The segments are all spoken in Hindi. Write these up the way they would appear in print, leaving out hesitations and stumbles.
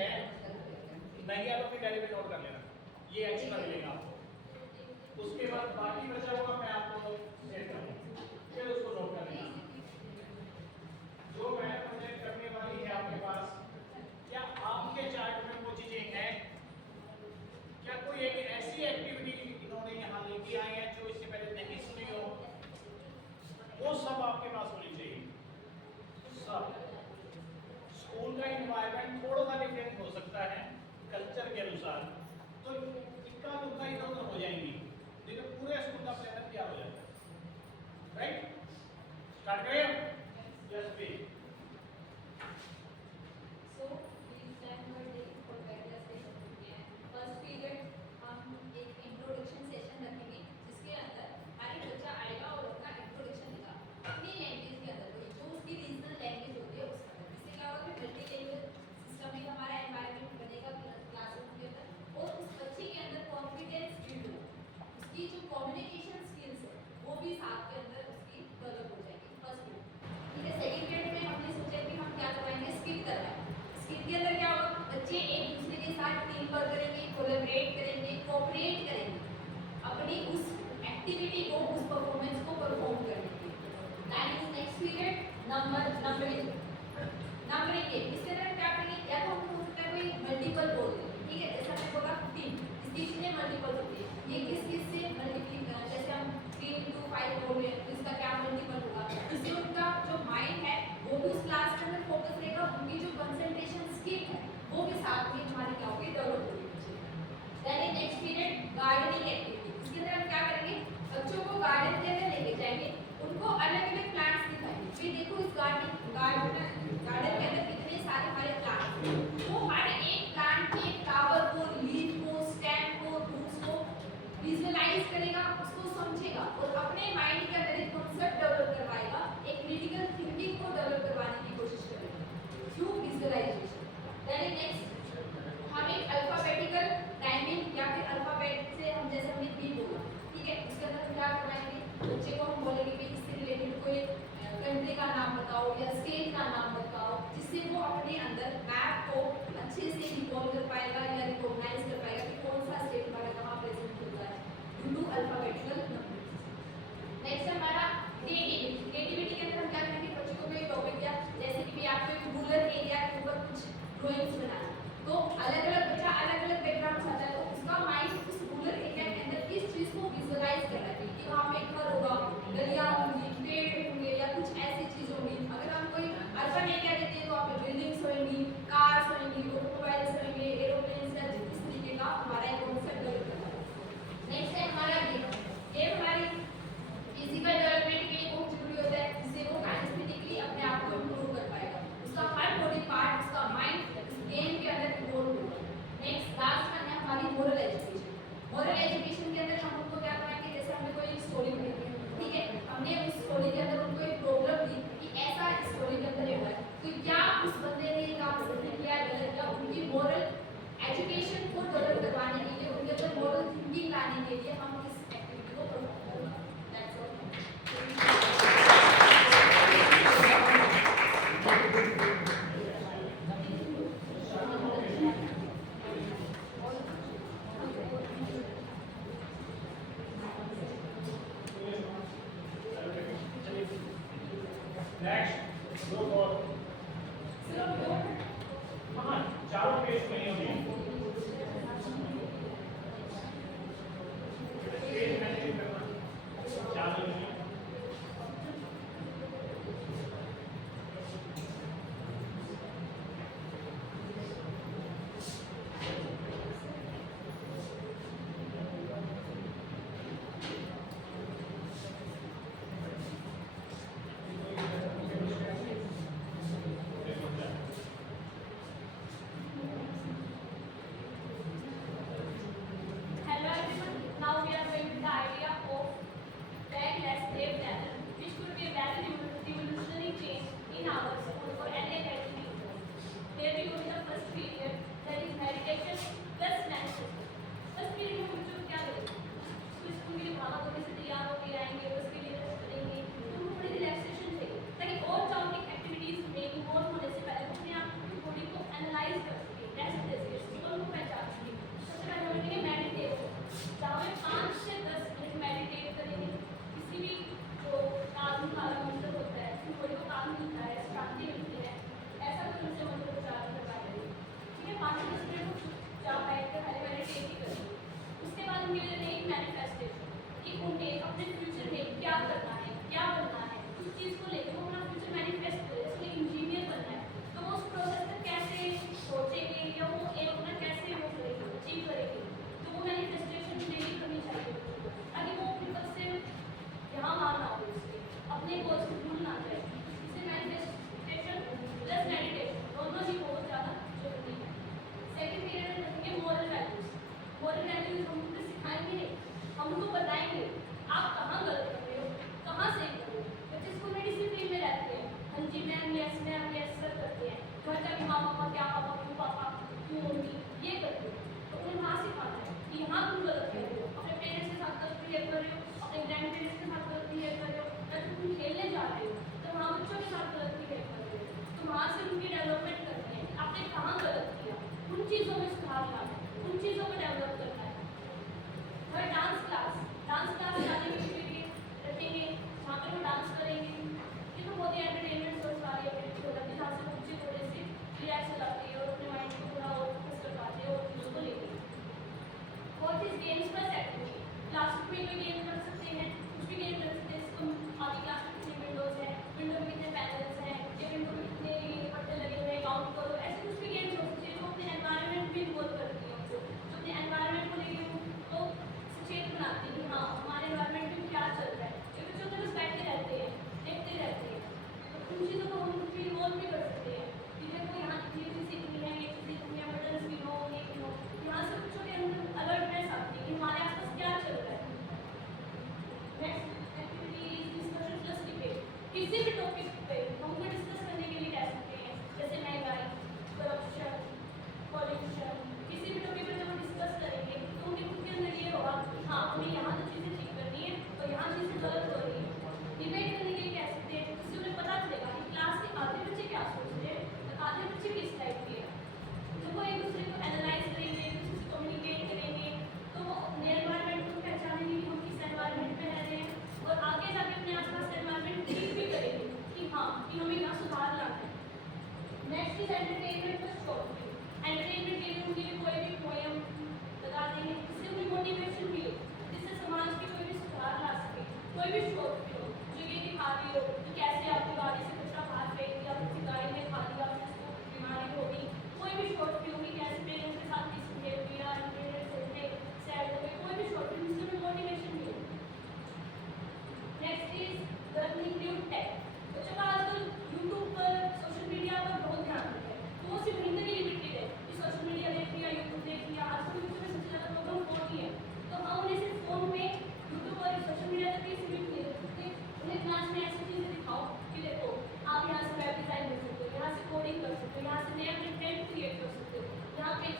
है नहीं है तो फिर डायरी पे नोट कर लेना, ये एक्स्ट्रा मिलेगा आपको। उसके बाद बाकी बचा हुआ मैं आपको सेट करूँगा, फिर उसको नोट कर लेना। जो मैंने प्रोजेक्ट करने वाली है आपके पास, क्या आपके चार्ट में वो चीजें हैं? क्या कोई एक ऐसी एक्टिविटी इन्होंने यहाँ लेके आई है जो इससे पहले नहीं सुनी हो? वो सब आपके पास होनी चाहिए, सब। स्कूल का इन्वायरमेंट थोड़ा सा डिफरेंट हो सकता है कल्चर के अनुसार, तो इक्का दुक्का इधर उधर हो जाएंगी, लेकिन पूरे स्कूल का प्लान क्या हो जाता है, राइट? स्टार्ट करें? Just be. फर्स्ट पीरियड हम एक इंट्रोडक्शन सेशन रखेंगे जिसके अंदर हर एक बच्चा आएगा और अपना इंट्रोडक्शन देगा अपनी लैंग्वेज के अंदर, जो उसकी रीजनल लैंग्वेज होती है उसके अंदर। इससे क्या होगा कि मल्टी लैंग्वेज सिस्टम में हमारा एनवायरनमेंट बनेगा क्लासरूम के अंदर, और उस बच्चे के अंदर कॉन्फिडेंस बिल्ड होगा, उसकी जो कम्युनिकेशन स्किल्स है वो भी साथ के अंदर उसकी डेवलप हो जाएगी। फर्स्ट पीरियड ठीक है। सेकेंड पीरियड में हमने सोचा कि हम क्या करवाएंगे, स्किल करवाएंगे। स्किल के अंदर क्या होगा, बच्चे एक दूसरे के साथ टीम वर्क करेंगे, कोलैबोरेट करेंगे, कोऑपरेट करेंगे अपनी उस एक्टिविटी को, उस परफॉर्मेंस को परफॉर्म करने के लिए। That is next period numbering. इसके अंदर क्या करेंगे, या तो हम हो सकता है कोई मल्टीपल बोल दें, ठीक है, जैसे हमने बोला 3, इसकी कितने मल्टीपल होती है, ये किस से मल्टीप्लाई, जैसे हम 3 into 5 बोल रहे हैं तो इसका क्या मल्टीपल होगा। इससे उनका जो माइंड है वो भी उस क्लास के अंदर फोकस रहेगा, उनकी जो कंसंट्रेशन स्किल है वो भी साथ में हमारी क्या होगी, डेवलप होगी। Then next period gardening activity. इसके अंदर हम क्या करेंगे, बच्चों को गार्डन के अंदर लेके जाएंगे, उनको अलग अलग प्लांट्स दिखाएंगे। फिर देखो इस गार्डन के अंदर कितने सारे हमारे प्लांट्स हैं, वो हर एक प्लांट के फ्लावर को, लीफ को, स्टेम को, रूट्स को विजुअलाइज करेगा, उसको समझेगा और अपने माइंड के अंदर एक कॉन्सेप्ट डेवलप करवाएगा, एक क्रिटिकल थिंकिंग को डेवलप करवाने की कोशिश करेगा थ्रू विजुअलाइजेशन। देन नेक्स्ट हम एक अल्फाबेटिकल टाइमिंग या फिर अल्फाबेट से हम जैसे हमने बी बोला, ठीक है, उसके अंदर हम क्या करवाएंगे, बच्चे को हम बोलेंगे कि इससे रिलेटेड कोई कंट्री का नाम बताओ या स्टेट का नाम बताओ, जिससे वो अपने अंदर मैप को अच्छे से रिकॉल कर पाएगा या रिकॉग्नाइज कर पाएगा कि कौन सा स्टेट हमारा कहाँ प्रेजेंट होता है due to alphabetical number. Next हमारा क्रिएटिविटी के अंदर हम क्या करेंगे, बच्चों को कोई टॉपिक दिया, जैसे कि आपको एक रूरल एरिया के ऊपर कुछ ड्राइंग्स बनाना, तो अलग अलग बच्चा अलग अलग बैकग्राउंड से आता है, तो उसका माइंड उस रूरल एरिया के अंदर किस चीज को विजुअलाइज कर रहा है कि वहाँ पे घर होगा, गलियाँ होंगी, पेड़ होंगे या कुछ ऐसी चीज होंगी। अगर हम कोई अर्बन एरिया देते हैं तो वहाँ पे बिल्डिंग्स होंगी, कार्स होंगी, ऑटोमोबाइल्स होंगे, एरोप्लेन्स या जिस तरीके का हमारा एक कॉन्सेप्ट डेवलप करना है। नेक्स्ट है हमारा गेम हमारी फिजिकल डेवलपमेंट के लिए बहुत जरूरी होता है, जिससे वो काइनेस्थेटिकली अपने आप को इम्प्रूव कर पाएगा, उसका हर बॉडी पार्ट, उसका माइंड गेम के अंदर इन्वॉल्व होगा। नेक्स्ट लास्ट वन है हमारी मोरल एजुकेशन। मोरल एजुकेशन के अंदर हम उनको क्या कराएंगे, जैसे हमने कोई स्टोरी पढ़ी है, ठीक है, हमने उस स्टोरी के अंदर उनको एक प्रॉब्लम दी कि ऐसा स्टोरी के अंदर हुआ है, तो क्या उस बंदे ने काम किया गलत, या उनकी मोरल एजुकेशन को डेवलप करवाने के लिए, उनके अंदर मोरल थिंकिंग लाने के लिए हम इस एक्टिविटी को परफॉर्म करेंगे। That's all. नेक्स्ट दो और हाँ, चारों पेज नहीं होंगे, पेज मैनेज करना चारों नहीं।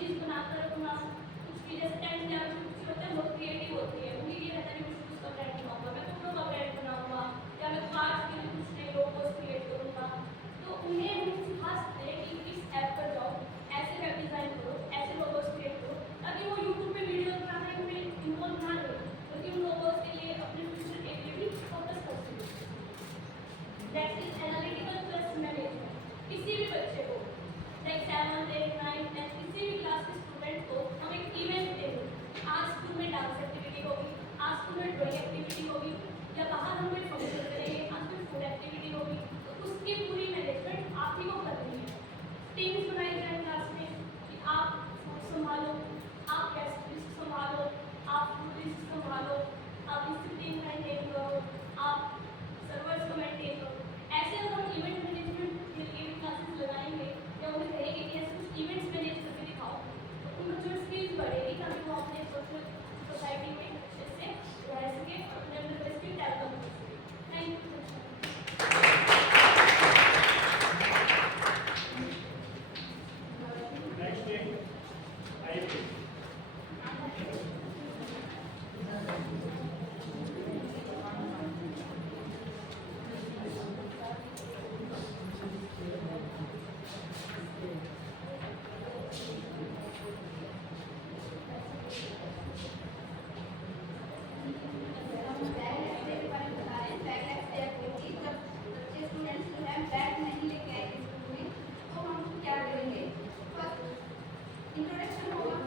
चीज़ बनाकर रखना, कुछ भी जैसे 10th या कुछ होता है बहुत क्रिएटिव होती है, उन्हें ये रहता है कि कुछ उसका ब्रांड बनाऊंगा, मैं कपड़ों का ब्रांड बनाऊंगा या मैं कार्स के लिए कुछ नए लोगोस क्रिएट करूंगा। तो उन्हें हम सिखा सकते हैं कि इस ऐप पर जाओ, ऐसे वेब डिज़ाइन करो, ऐसे लोगोस क्रिएट करो, ताकि वो यूट्यूब पे वीडियो बनाने में इन्वॉल्व ना रहे, बल्कि उन लोगोस के लिए अपने फ्यूचर एक्टिविटी फोकस कर सकें। Next is analytical plus management. किसी भी बच्चे को like 7th 8th 9th 10th किसी भी क्लास के स्टूडेंट को हम एक इवेंट देंगे, आज स्कूल में डांस एक्टिविटी होगी, आज स्कूल में ड्राइंग एक्टिविटी होगी, या बाहर हम कोई फंक्शन करेंगे, आज कोई फूड एक्टिविटी होगी, तो उसकी पूरी मैनेजमेंट आप ही को करनी है। टीम्स बनाई जाए क्लास में कि आप फूड संभालो, आप गेस्ट लिस्ट संभालो, आप फूड लिस्ट संभालो, आप डिसिप्लिन मेंटेन करो, आप सर्वर्स को मेंटेन करो। ऐसे अगर हम इवेंट मैनेजमेंट के लिए क्लासेस लगाएंगे या उन्हें कहेंगे कि ऐसे कुछ इवेंट्स मैनेज करके दिखाओ, तो उन बच्चों की स्किल्स बढ़ेगी ताकि वो अपने सोसाइटी में अच्छे से रह सके और अपने अंदर स्किल डेवलप कर सके। Thank you. नेक्स्ट है आईपी। हम बैग रखने के बारे में बता रहे हैं। बैग रखते हैं क्योंकि जब बच्चे स्टूडेंट्स जो है बैग नहीं लेके आएंगे स्कूल में, तो हम क्या करेंगे, फर्स्ट इंट्रोडक्शन होगा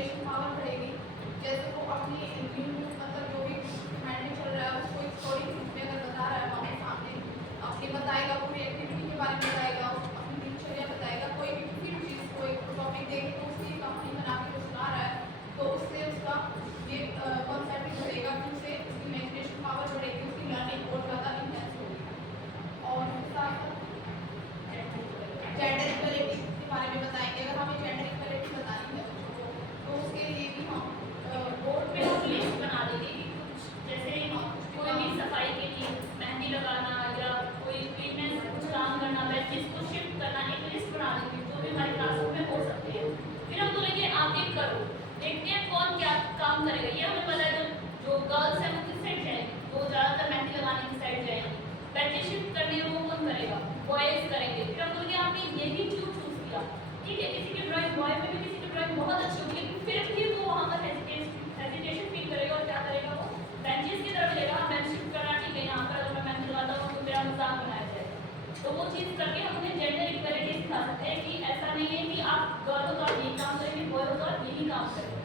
इमेजिनेशन पावर बढ़ेगी। जैसे वो अपनी मतलब जो भी माइंड में चल रहा है उसको एक स्टोरी के रूप में अगर बता रहा है हमारे सामने, अपनी बताएगा, पूरी एक्टिविटी के बारे में बताएगा, अपनी दिनचर्या बताएगा, कोई भी किसी भी चीज़ को एक टॉपिक देके तो उसकी कहानी बना के वो सुना रहा है, तो उससे उसका ये कॉन्सेप्ट बढ़ेगा कि उससे उसकी इमेजिनेशन पावर बढ़ेगी, उसकी लर्निंग और ज़्यादा इंटेंस होगी। और साथ जेंडर इक्वलिटी के बारे में बताएंगे। अगर हमें जेंडर इक्वलिटी बतानी है बच्चों को तो उसके लिए भी हम बोर्ड पे हम लिस्ट बना देंगे कि कुछ जैसे कोई भी सफाई के लिए मेहंदी लगाना या कोई फिटनेस कुछ काम करना, बैचेस को शिफ्ट करना, एक लिस्ट बना देंगे जो भी हमारे क्लासरूम में हो सकते हैं। फिर हम बोलेंगे आप एक करो, देखते हैं कौन क्या काम करेगा। ये हमें पता है जो गर्ल्स हैं वो किस साइड जाएंगे, वो ज़्यादातर मेहंदी लगाने की साइड जाएंगे। बैचेस शिफ्ट करने में वो कौन करेगा, बॉयज़ करेंगे। फिर हम बोलेंगे आपने ये भी क्यों चूज़ किया, ठीक है किसी की ड्राइंग बॉय में भी किसी की ड्राइंग बहुत अच्छी होगी, लेकिन फिर भी वो वहाँ पर हेजिटेशन फील करेगा और क्या करेगा, वो बेंचेस की तरफ लेगा। हाँ बेंच शिफ्ट करना ठीक है, यहाँ पर अगर मैं बेंच लगाता हूँ तो मेरा मजाक बनाया जाएगा। तो वो चीज़ करके हम उन्हें जेंडर इक्वलिटी सिखा सकते हैं कि ऐसा नहीं है कि आप गर्ल हो तो आप यही काम करेंगे, बॉय हो तो आप यही काम करेंगे।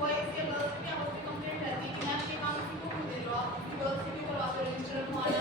बॉयज़ या गर्ल्स की आपस में कंप्लेंट रहती है कि मैम ये काम किसी को क्यों दे रहे हो आप, किसी गर्ल्स से क्यों करवाते हो, रजिस्टर रखवाना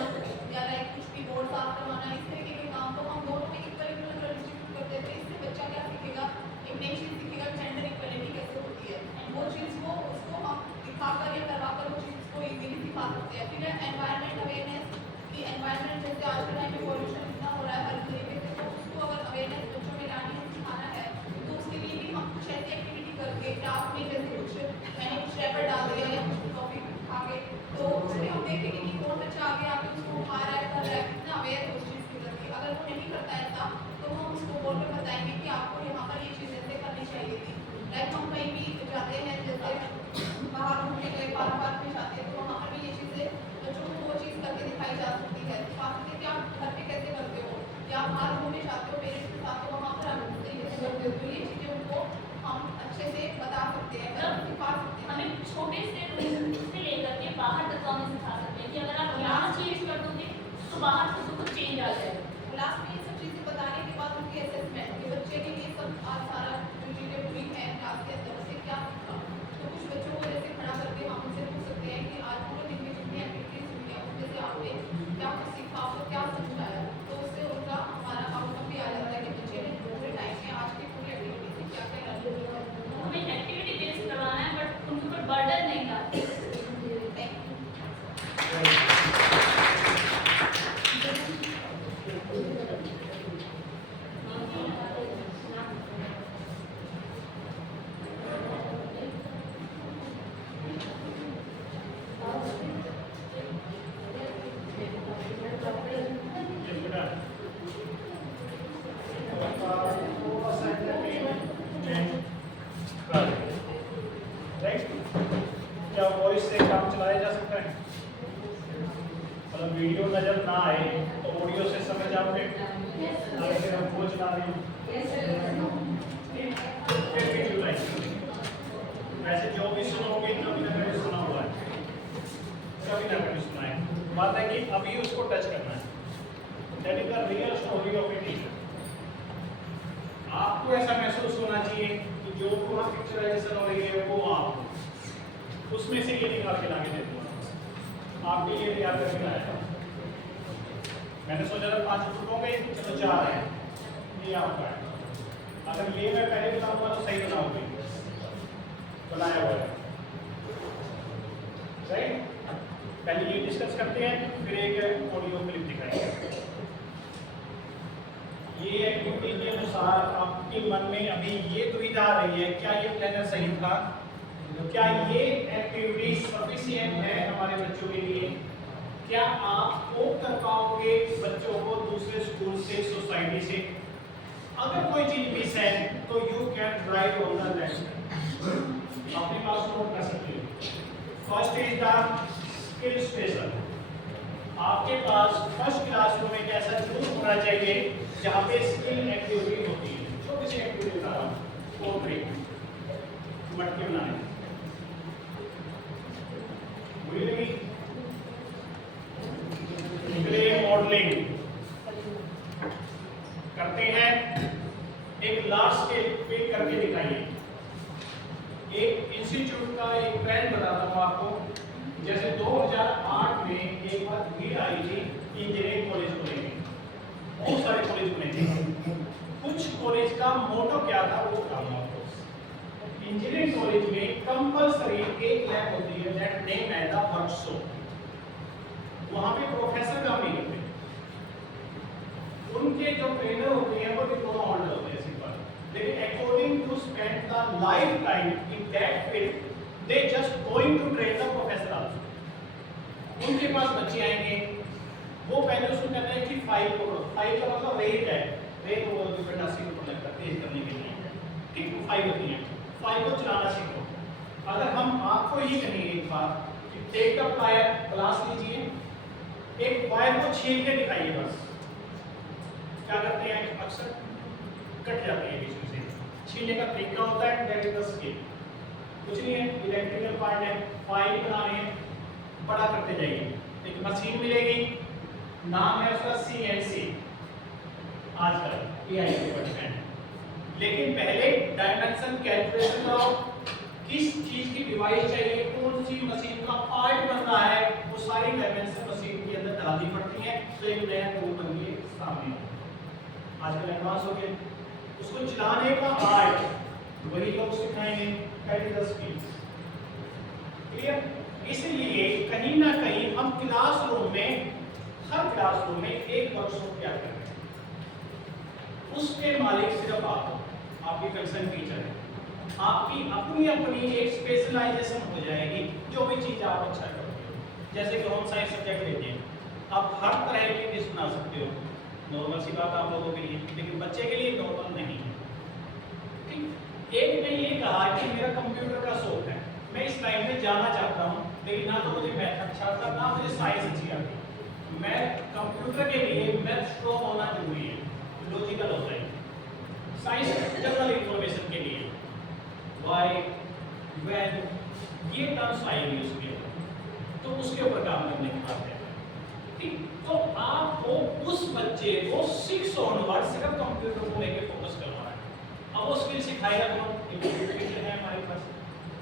या लाइक कुछ भी बोर्ड साफ करवाना, इस तरीके के काम तो हम दोनों में इक्वल डिस्ट्रीब्यूट करते थे। इससे बच्चा क्या सीखेगा, एक नई चीज़ सीखेगा जेंडर इक्वलिटी कैसे होती है। वो चीज़ को उसको हम दिखाकर या करवाकर वो चीज़ को इजीली सिखा सकते हैं। फिर एनवायरनमेंट अवेयरनेस कि एनवायरनमेंट जैसे आज के टाइम में पॉल्यूशन इतना हो रहा है हर तरीके से, तो उसको अगर अवेयरनेस बच्चों में लानी है, सिखाना है, तो उसके लिए भी हम कुछ ऐसी एक्टिविटी करके क्लास में जैसे कुछ मैंने कुछ रैपर डाल दिया या कुछ टॉपिक आगे, तो उसमें हम देखेंगे कि कौन बच्चा आगे आके उसको उठा रहा है, कर रहा है, कितना अवेयर है उस चीज़ के प्रति। अगर वो नहीं करता है ऐसा तो हम उसको बोल कर बताएंगे कि आपको यहाँ पर ये चीज़ ऐसे करनी चाहिए थी। लाइक हम कहीं भी जाते हैं, जैसे बाहर घूमने गए, पार्क में जाते हैं, तो वहाँ पर भी ये चीज़ें बच्चों को वो चीज़ करके दिखाई जा सकती है। दिखा सकते हैं कि आप घर पे कैसे करते हो, या आप बाहर घूमने जाते हो पेरेंट्स के साथ, तो वहाँ पर आप इस तरीके से करते हो। तो ये चीज़ें उनको हम अच्छे से बता सकते हैं, सिखा सकते हैं। हमें छोटे से से लेकर के बाहर तक हम सिखा सकते हैं कि अगर आप यहाँ चेंज कर दोगे तो बाहर से कुछ चेंज आ जाएगा। क्लास में ये सब चीज़ें बताने के बाद उनकी असेसमेंट कि बच्चे ने ये सब आज सारा जो चीज़ें हुई हैं क्लास के अंदर उससे क्या सीखा, तो कुछ बच्चों को जैसे खड़ा करके हम उनसे पूछ सकते हैं कि आज पूरे दिन में जितनी एक्टिविटीज़ हुई हैं उसमें से आपने क्या कुछ सीखा, आपको क्या समझ आया, तो उससे उनका हमारा आउटकम भी आ जाता है कि बच्चे ने पूरे टाइम में आज की पूरी एक्टिविटी से क्या क्या लर्न किया। हमें एक्टिविटी बेस्ड करवाना है बट उनके ऊपर बर्डन नहीं डालना। क्या वॉइस से काम चलाया जा सकता है? मतलब वीडियो नजर ना आए तो ऑडियो से समझ आओगे। अगर हम वो चला रहे हैं फिर भी वैसे जो भी सुनोगे कभी ना कभी सुना हुआ है, कभी ना कभी सुना है। बात है कि अभी उसको टच करना है। That is the real story of a teacher. आपको ऐसा महसूस होना चाहिए कि जो वहाँ पिक्चराइजेशन हो रही है वो आप उसमें से ये निकाल के लाके दे दूँगा, आपके लिए तैयार करके लाया। मैंने सोचा था 5 फुट हो गए, चलो 4 है, ये आपका है। अगर ये मैं पहले बताऊंगा तो सही बनाओगे, बनाया हुआ है राइट। पहले ये डिस्कस करते हैं, फिर एक ऑडियो क्लिप दिखाएंगे। ये एक्टिविटी के अनुसार आपके मन में अभी ये दुविधा आ रही है, क्या ये प्लानर सही था, क्या ये एक्टिविटी सफिशिएंट है हमारे बच्चों के लिए, क्या आप कोप कर पाओगे बच्चों को दूसरे स्कूल से, सोसाइटी से। अगर कोई चीज मिस है तो you can write on the next, अपने पास नोट कर सकते हो। First is the skill station. आपके पास फर्स्ट क्लासरूम में एक ऐसा जरूर होना चाहिए जहाँ पे स्किल एक्टिविटी होती है। छोटी सी एक्टिविटी बता रहा हूँ, मटके बनाने, क्ले मॉडलिंग करते हैं। एक लास्ट स्टेज पे करके दिखाइए। एक इंस्टीट्यूट का एक ट्रेंड बताता हूँ आपको। जैसे 2008 में एक बार भीड़ आई थी इंजीनियरिंग कॉलेज को लेकर, बहुत सारे कॉलेज बने थे। कुछ कॉलेज का मोटो क्या था वो बताऊंगा आपको। इंजीनियरिंग कॉलेज में कंपलसरी एक लैब होती है that name as the workshop. वहां पे प्रोफेसर काम नहीं करते, उनके जो ट्रेनर होते हैं वो डिप्लोमा होल्डर होते हैं सिंपल, लेकिन according to spend the life time in that field they just going to train the professor also. उनके पास बच्चे आएंगे, वो पहले उसको कहते हैं कि फाइल पकड़ो, फाइल का मतलब रेट है, रेट वो बेटा सी को लगता है तेज करने के लिए, ठीक, फाइल होती है, फाइल को चलाना सीखो। अगर हम आपको ये कहेंगे एक बात कि टेक द प्लायर, क्लास लीजिए, एक वायर को छील के दिखाइए, बस क्या करते हैं अक्सर कट जाते हैं बीच में से। छीलने का तरीका होता है दैट इज द स्किल, कुछ नहीं है, इलेक्ट्रिकल पार्ट है, फाइल बनाने है, बड़ा करते जाइए। एक मशीन मिलेगी, नाम है उसका CNC, आजकल AI डिपार्टमेंट। लेकिन पहले डायमेंशन कैलकुलेशन कराओ, किस चीज की डिवाइस चाहिए, कौन सी मशीन का पार्ट बन रहा है, वो सारी डायमेंशन मशीन के अंदर डालनी पड़ती है, तो एक नया टूल बन के सामने आजकल एडवांस हो गए। उसको चलाने का आर्ट वही लोग सिखाएंगे, क्लियर। इसलिए कहीं ना कहीं हम क्लासरूम में, हर क्लासरूम में एक वर्कशॉप क्या कर रहे हैं, उसके मालिक सिर्फ आप हो, आपकी कंसर्न टीचर है, आपकी अपनी अपनी एक स्पेशलाइजेशन हो जाएगी, जो भी चीज आप अच्छा करते हो। जैसे कि होम साइंस सब्जेक्ट लेते हैं, आप हर तरह की डिश बना सकते हो, नॉर्मल सी बात आप लोगों के लिए, लेकिन बच्चे के लिए नॉर्मल नहीं है, ठीक। एक ने ये कहा कि मेरा कंप्यूटर का शौक है, मैं इस लाइन में जाना चाहता हूँ, लेकिन ना तो मुझे मैथ अच्छा आता, ना मुझे साइंस अच्छी आती। मैं कंप्यूटर के लिए मैथ स्ट्रॉन्ग होना जरूरी है, लॉजिकल होता है। साइंस जनरल इंफॉर्मेशन के लिए व्हाई, व्हेन, ये टर्म्स आएंगे उसके, तो उसके ऊपर काम करने की बात है, ठीक। तो आपको उस बच्चे को 6 ऑनवर्ड सिर्फ कंप्यूटर को लेकर फोकस करवाना है। अब वो स्किल सिखाएगा तो है हमारे पास,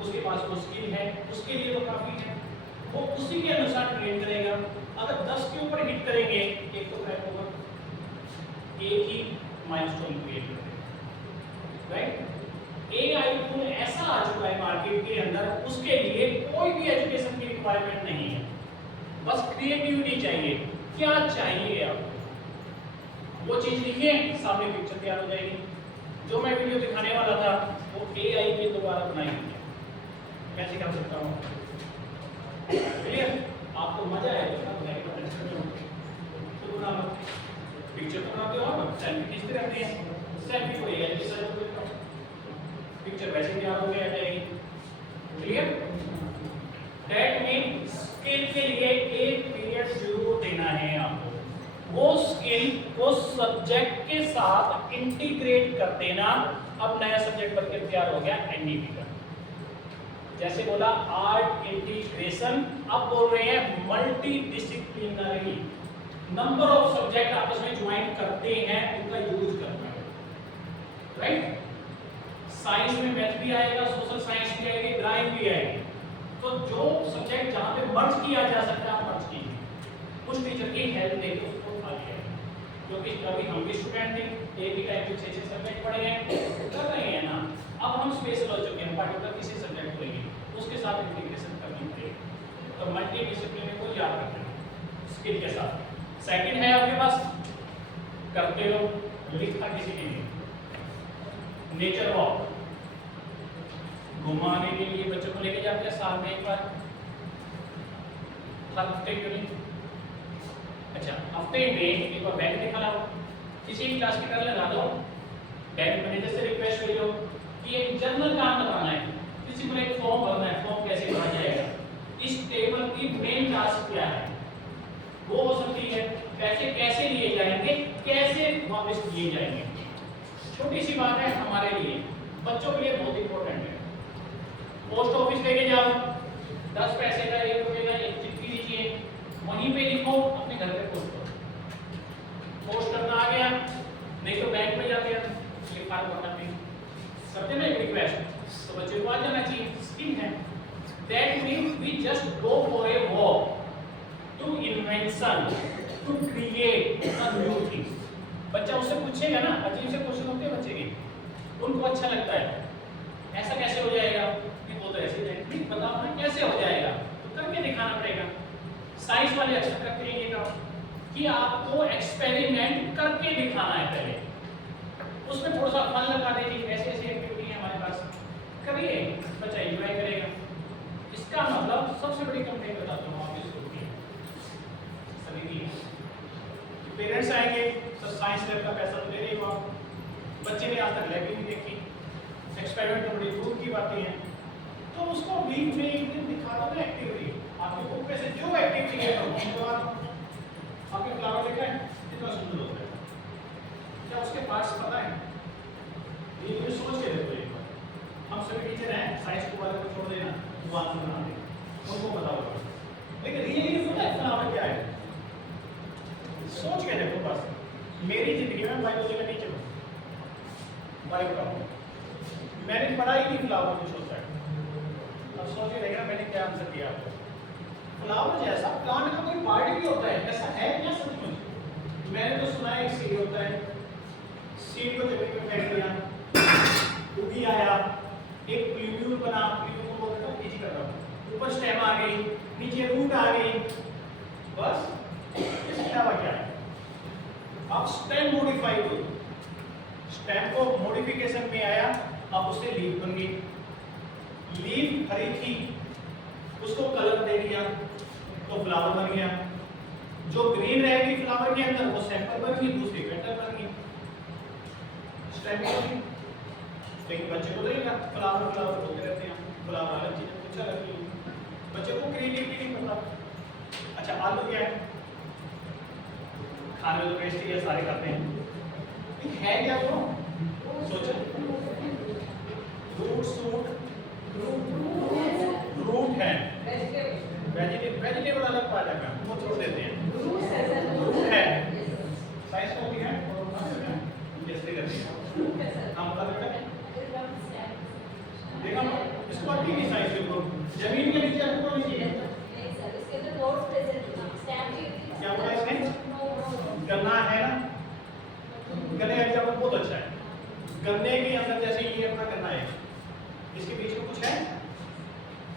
उसके पास वो स्किल है, उसके लिए वो काफी है, वो उसी के अनुसार ट्रेन करेगा। अगर 10 के ऊपर हिट करेंगे, एक तो क्रैक होगा, एक ही माइलस्टोन क्रिएट करेगा, राइट। AI टूल ऐसा आ चुका है मार्केट के अंदर, उसके लिए कोई भी एजुकेशन की रिक्वायरमेंट नहीं है, बस क्रिएटिविटी चाहिए। क्या चाहिए आपको, वो चीज लिखिए, सामने पिक्चर तैयार हो जाएगी। जो मैं वीडियो दिखाने वाला था वो AI के द्वारा बनाई हुई है, कैसे कर सकता हूँ, क्लियर। आपको मजा आएगा तो बना लो, पिक्चर तो बनाते हो आप, सेल्फी खींचते रहते हैं, सेल्फी को AI के साथ जोड़ देता हूं, पिक्चर वैसे तैयार हो गया जाएगी, क्लियर। दैट मीन स्किल के लिए एक पीरियड जरूर देना है आपको, वो स्किल को सब्जेक्ट के साथ इंटीग्रेट कर देना। अब नया सब्जेक्ट बनकर तैयार हो गया NDP का, जैसे बोला आर्ट इंटीग्रेशन, अब बोल रहे हैं multi disciplinary, number of subject आपस में ज्वाइन करते हैं, उनका यूज करना है, राइट। साइंस में मैथ भी आएगा, सोशल साइंस भी आएगी, ड्राइंग भी आएगी, तो जो सब्जेक्ट जहां पे मर्ज किया जा सकता है आप मर्ज कीजिए, कुछ टीचर की हेल्प लेके उसको आगे, क्योंकि कभी हम भी स्टूडेंट थे, एक ही टाइम पे 6 सब्जेक्ट पढ़े हैं, कर रहे हैं ना, अब हम स्पेशल हो चुके हैं, पार्टिकुलर किसी सब्जेक्ट को लेंगे, उसके साथ इंटीग्रेशन करनी पड़ेगी। तो मल्टी डिसिप्लिन को याद रखना स्किल के साथ। सेकंड है आपके पास, करते हो लिखा किसी ने नेचर वॉक, घुमाने के लिए बच्चों को लेके जाते हैं साल में एक बार, हर हफ्ते क्यों नहीं, अच्छा हफ्ते में एक बार बैंक दिखा लाओ, किसी क्लास की तरह लगा दो, बैंक मैनेजर से रिक्वेस्ट कर लो कि एक जर्नल काम बताना है, किसी को एक फॉर्म भरना है, फॉर्म कैसे भरा जाएगा, इस टेबल की मेन टास्क क्या है, वो हो सकती है, पैसे कैसे लिए जाएंगे, कैसे वापस लिए जाएंगे। छोटी सी बात है हमारे लिए, बच्चों के लिए बहुत इंपॉर्टेंट है। पोस्ट ऑफिस लेके जाओ, 10 पैसे का 1 रुपए का एक चिट्ठी लीजिए, वहीं पे लिखो, अपने घर पे पोस्ट करो। पोस्ट करना आ गया, नहीं तो बैंक में जाते हैं, लिफाफा भरना नहीं, करते ना एक रिक्वेस्ट, तो बच्चे को आ जाना चाहिए, स्किल है। That means we just go for a walk to invention, to create a new thing. बच्चा उससे पूछेगा ना, अजीब से क्वेश्चन होते हैं बच्चे के, उनको अच्छा लगता है, ऐसा कैसे हो जाएगा, कि वो तो ऐसे नहीं बताओ ना कैसे हो जाएगा, तो करके दिखाना पड़ेगा। साइंस वाले अक्सर करते हैं ये काम कि आपको एक्सपेरिमेंट करके दिखाना है पहले, उसमें थोड़ा सा फन लगा देंगे, ऐसे ऐसे एक्टिविटी है हमारे पास, करिए, बच्चा एंजॉय करेगा। इसका मतलब सबसे बड़ी कंप्लेंट बताता हूँ आपके स्कूल की, सभी की, पेरेंट्स आएंगे, सर साइंस लैब का पैसा तो दे रही हो आप, बच्चे ने आज तक लैब ही नहीं देखी, एक्सपेरिमेंट तो बड़ी दूर की बातें हैं, तो उसको वीक में एक दिन दिखा दो ना एक्टिविटी, आपके बुक में से जो एक्टिविटी है तो आपके फ्लावर देखा है कितना सुंदर होता है, क्या उसके पार्ट्स पता है, ये सोच के देखो एक बार। हम सभी टीचर हैं, साइंस को वाले को छोड़ देना, वो आंसर बना दे, उनको पता होगा, लेकिन रियली पता है फ्लावर क्या है, सोच के देखो बस। मेरी जिंदगी में बायोलॉजी का टीचर हूँ, बायो का हूँ, मैंने पढ़ा ही नहीं फ्लावर कुछ होता है। अब सोचिए देखना मैंने क्या आंसर दिया आपको, फ्लावर जैसा प्लांट का कोई पार्ट भी होता है, ऐसा है क्या सचमुच? मैंने तो सुना है एक सीड होता है, सीड को जमीन में फेंक दिया, उगी आया, एक प्ल्यूम्यूल बना, प्ल्यूम्यूल को बोलते हैं इजी कर रहा हूँ, ऊपर स्टेम आ गई, नीचे रूट आ गई, बस इसके अलावा क्या है? अब स्टेम मॉडिफाई हुई, स्टेम को मॉडिफिकेशन में आया, अब उससे लीफ बन गई, लीफ हरी थी, उसको कलर दे दिया तो फ्लावर बन गया, जो ग्रीन रहेगी फ्लावर के अंदर वो सैंपल बन गई, दूसरी पेटल बन गई, स्टेम बन गई। लेकिन बच्चे को लगेगा फ्लावर फ्लावर बोलते रहते हैं, फ्लावर अलग चीज कुछ अलग नहीं, बच्चे को क्रिएटिविटी नहीं पता। अच्छा आलू क्या है? खाने में तो टेस्टी है, सारे खाते हैं, लेकिन है क्या वो? सोचो, रूट सूट रूट है, वेजिटेबल अलग पाया जाएगा, वो छोड़ देते हैं, रूट है, साइंस को भी है, जैसे करते हैं हम बता देते हैं, देखा इसको आती नहीं साइंस के ऊपर, जमीन के नीचे आपको नहीं चाहिए, क्या बोला इसने? गन्ना है ना, गन्ने का एग्जाम्पल बहुत अच्छा है, गन्ने के अंदर जैसे ये अपना गन्ना है, इसके बीच में कुछ है,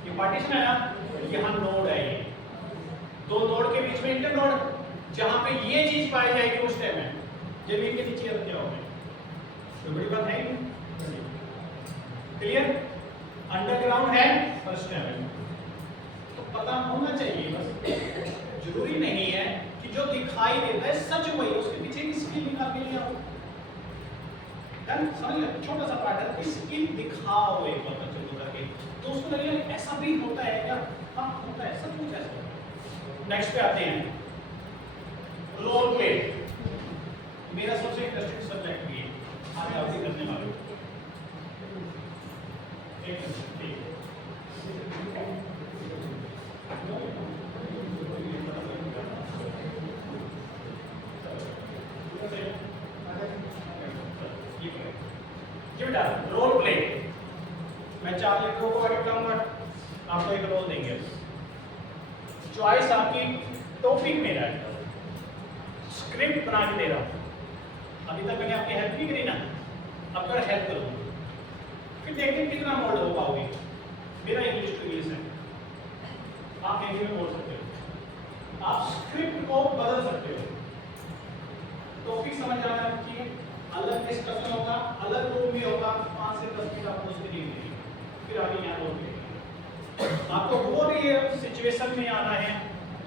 ये पार्टीशन है ना, यहाँ नोड है, ये दो नोड के बीच में इंटर नोड, जहां पे ये चीज पाई जाएगी उस टाइम में जमीन के नीचे रख जाओगे, तो बड़ी बात है क्लियर? अंडरग्राउंड है और स्टेम है, तो पता होना चाहिए बस, जरूरी नहीं है कि जो दिखाई देता है सच वही, उसके पीछे की स्किल निकाल के लिए आओ, समझ लो, छोटा सा पार्ट है, स्किल दिखाओ एक बार बच्चे को करके, तो उसको लगेगा ऐसा भी होता है क्या? हाँ होता है, सब कुछ ऐसा होता है। नेक्स्ट पे आते हैं, रोल प्ले, मेरा सबसे इंटरेस्टिंग सब्जेक्ट ये आज आप भी करने वाले हो, रोल प्ले, मैं 4 लड़कों को आगे बुलाऊंगा, आपको एक रोल देंगे, चॉइस आपकी टॉपिक मेरा है, स्क्रिप्ट बना के दे रहा हूँ, अभी तक मैंने आपकी हेल्प नहीं करी ना, अब कर हेल्प करूँगा, फिर देखते हैं कितना मोल्ड हो पाओगे। मेरा इंग्लिश टू इंग्लिश है, आप हिंदी में बोल सकते हो, आप स्क्रिप्ट को बदल सकते हो, टॉपिक समझ आना चाहिए, अलग डिस्कशन होगा, अलग रूम में होगा, 5 से 10 मिनट आपको उसके लिए मिलेगी, फिर आगे यहाँ बोल देंगे, आपको वो रियल सिचुएशन में आना है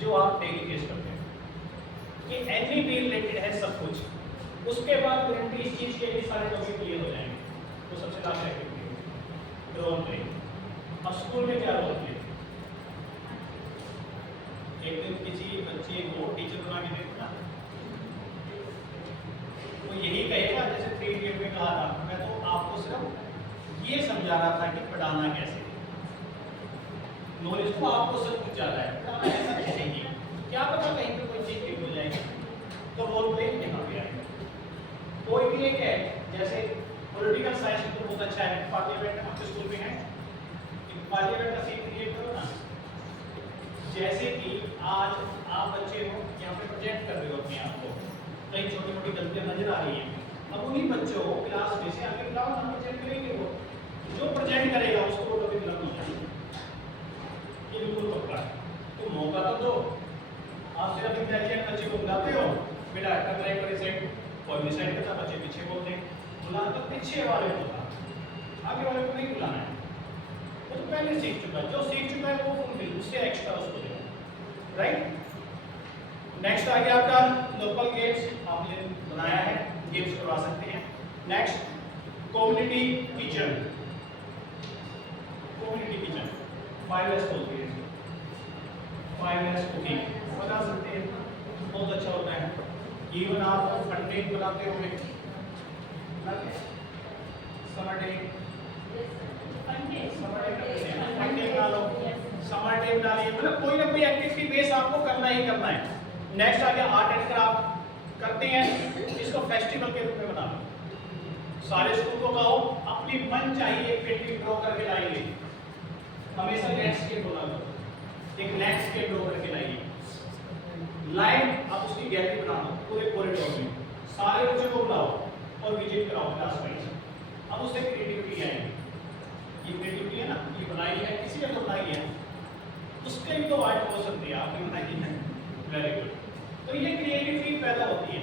जो आप डेली फेस करते हैं, कि एनी भी रिलेटेड है सब कुछ, उसके बाद गारंटी इस चीज के लिए सारे टॉपिक क्लियर हो जाएंगे, तो सबसे लास्ट एक्टिविटी रोल प्ले। अब स्कूल में क्या रोल प्ले? एक दिन किसी बच्चे को टीचर बना के देखो ना, वो यही कहेगा जैसे 3 इडियट में कहा था, मैं तो आपको सिर्फ ये समझा रहा था कि पढ़ाना कैसे, नॉलेज तो आपको सब कुछ ज्यादा है, पढ़ाना ऐसा कैसे ही, क्या पता कहीं पे कोई चीज ठीक हो जाएगी, तो रोल प्ले यहाँ पे आएगा। कोई भी एक है, जैसे पॉलिटिकल साइंस बहुत अच्छा है। पार्लियामेंट आपके स्कूल में है, पार्लियामेंट का सीन क्रिएट करो ना। जैसे कि आज आप बच्चे हो यहाँ पे प्रोजेक्ट कर रहे हो अपने आप को, कई छोटी मोटी गलतियाँ नजर आ रही हैं, अब उन्हीं बच्चों को क्लास में से आगे लाओ ना, प्रोजेक्ट करेंगे वो, जो प्रोजेक्ट करेगा उसको वो कभी गलत हो जाएगा, ये बिल्कुल पक्का है। तो मौका तो दो। आप सिर्फ इंटेलिजेंट बच्चे को बुलाते हो, बेटा कर रहे प्रेजेंट, कोई डिसाइड करता, बच्चे पीछे बोलते हैं, बुलाना तो पीछे वाले को था, आगे वाले को नहीं बुलाना है, वो तो पहले सीख चुका है, जो सीख चुका है वो फुलफिल, उससे एक्स्ट्रा उसको देना, राइट। नेक्स्ट आ गया आपका लोकल गेम्स, आपने बनाया है, गेम्स करवा सकते हैं। Next community kitchen, community kitchen 5S बोलते हैं, 5S कुकिंग बता सकते हैं, बहुत अच्छा होता है। इवन आप फंडिंग बनाते हुए समर डे समर डे डालिए, मतलब कोई ना कोई एक्टिविटी बेस आपको करना ही करना है। नेक्स्ट आ गया आर्ट एंड क्राफ्ट करते हैं, इसको फेस्टिवल के रूप में बना लो। सारे स्कूल को कहो अपनी मन चाहिए पेंटिंग ड्रॉ करके लाइए, हमेशा लैंडस्केप बना लो, एक लैंडस्केप ड्रॉ करके लाइए, लाइव आप उसकी गैलरी बना लो पूरे कॉरिडोर में, सारे बच्चों को बुलाओ और विजिट कराओ क्लास वाइज, अब उससे क्रिएटिविटी आएगी। ये क्रिएटिविटी है ना, ये बनाई है किसी ने तो बनाई है, उसके भी तो आर्ट हो सकती है, आपने बनाई है, वेरी गुड। तो ये क्रिएटिविटी पैदा होती है,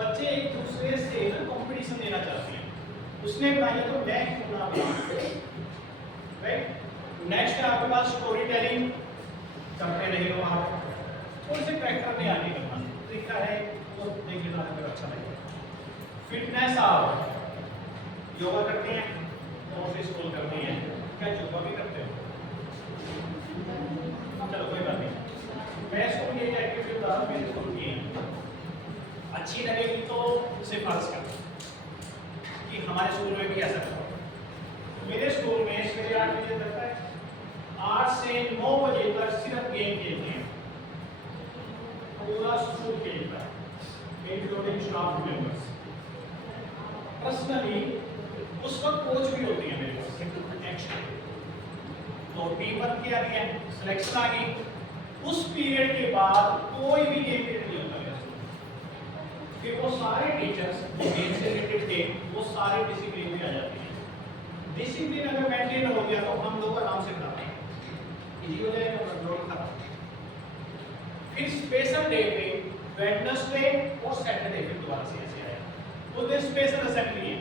बच्चे एक दूसरे से ना कंपटीशन लेना चाहते हैं, उसने बनाई तो मैं क्यों ना बनाऊं, राइट। नेक्स्ट है आपके पास स्टोरी टेलिंग, करते नहीं हो आप, थोड़े से कैरेक्टर में आगे करना तरीका है, वो देख लेना अगर अच्छा लगेगा। फिटनेस, आप योगा करते हैं, कौन सी स्कूल करते हैं, क्या योगा भी करते हो? चलो कोई बात नहीं, मैं स्कूल की एक एक्टिविटी बता रहा हूँ, मेरे स्कूल की है, अच्छी लगेगी तो सिफारिश करता कि हमारे स्कूल में भी ऐसा करो। मेरे स्कूल में सवेरे 8 बजे तक है, 8 से 9 बजे तक सिर्फ गेम खेलते हैं, पूरा स्कूल खेलता है, इंक्लूडिंग स्टाफ मेंबर्स। पर्सनली उस वक्त कोच भी होती है मेरे पास एक्स्ट्रा, तो टीम बन के आ गया, सिलेक्शन आ गई, उस पीरियड के बाद कोई भी गेम पीरियड नहीं होता मेरा स्कूल, फिर वो सारे टीचर्स गेम से रिलेटेड थे, वो सारे डिसिप्लिन में आ जाते हैं। डिसिप्लिन अगर मेंटेन हो गया तो हम लोग आराम से कराते हैं, इजी हो जाएगा, कंट्रोल था। फिर स्पेशल डे पे वेडनेसडे और सैटरडे फिर दोबारा से ऐसे आया, तो दिन स्पेशल असेंबली है,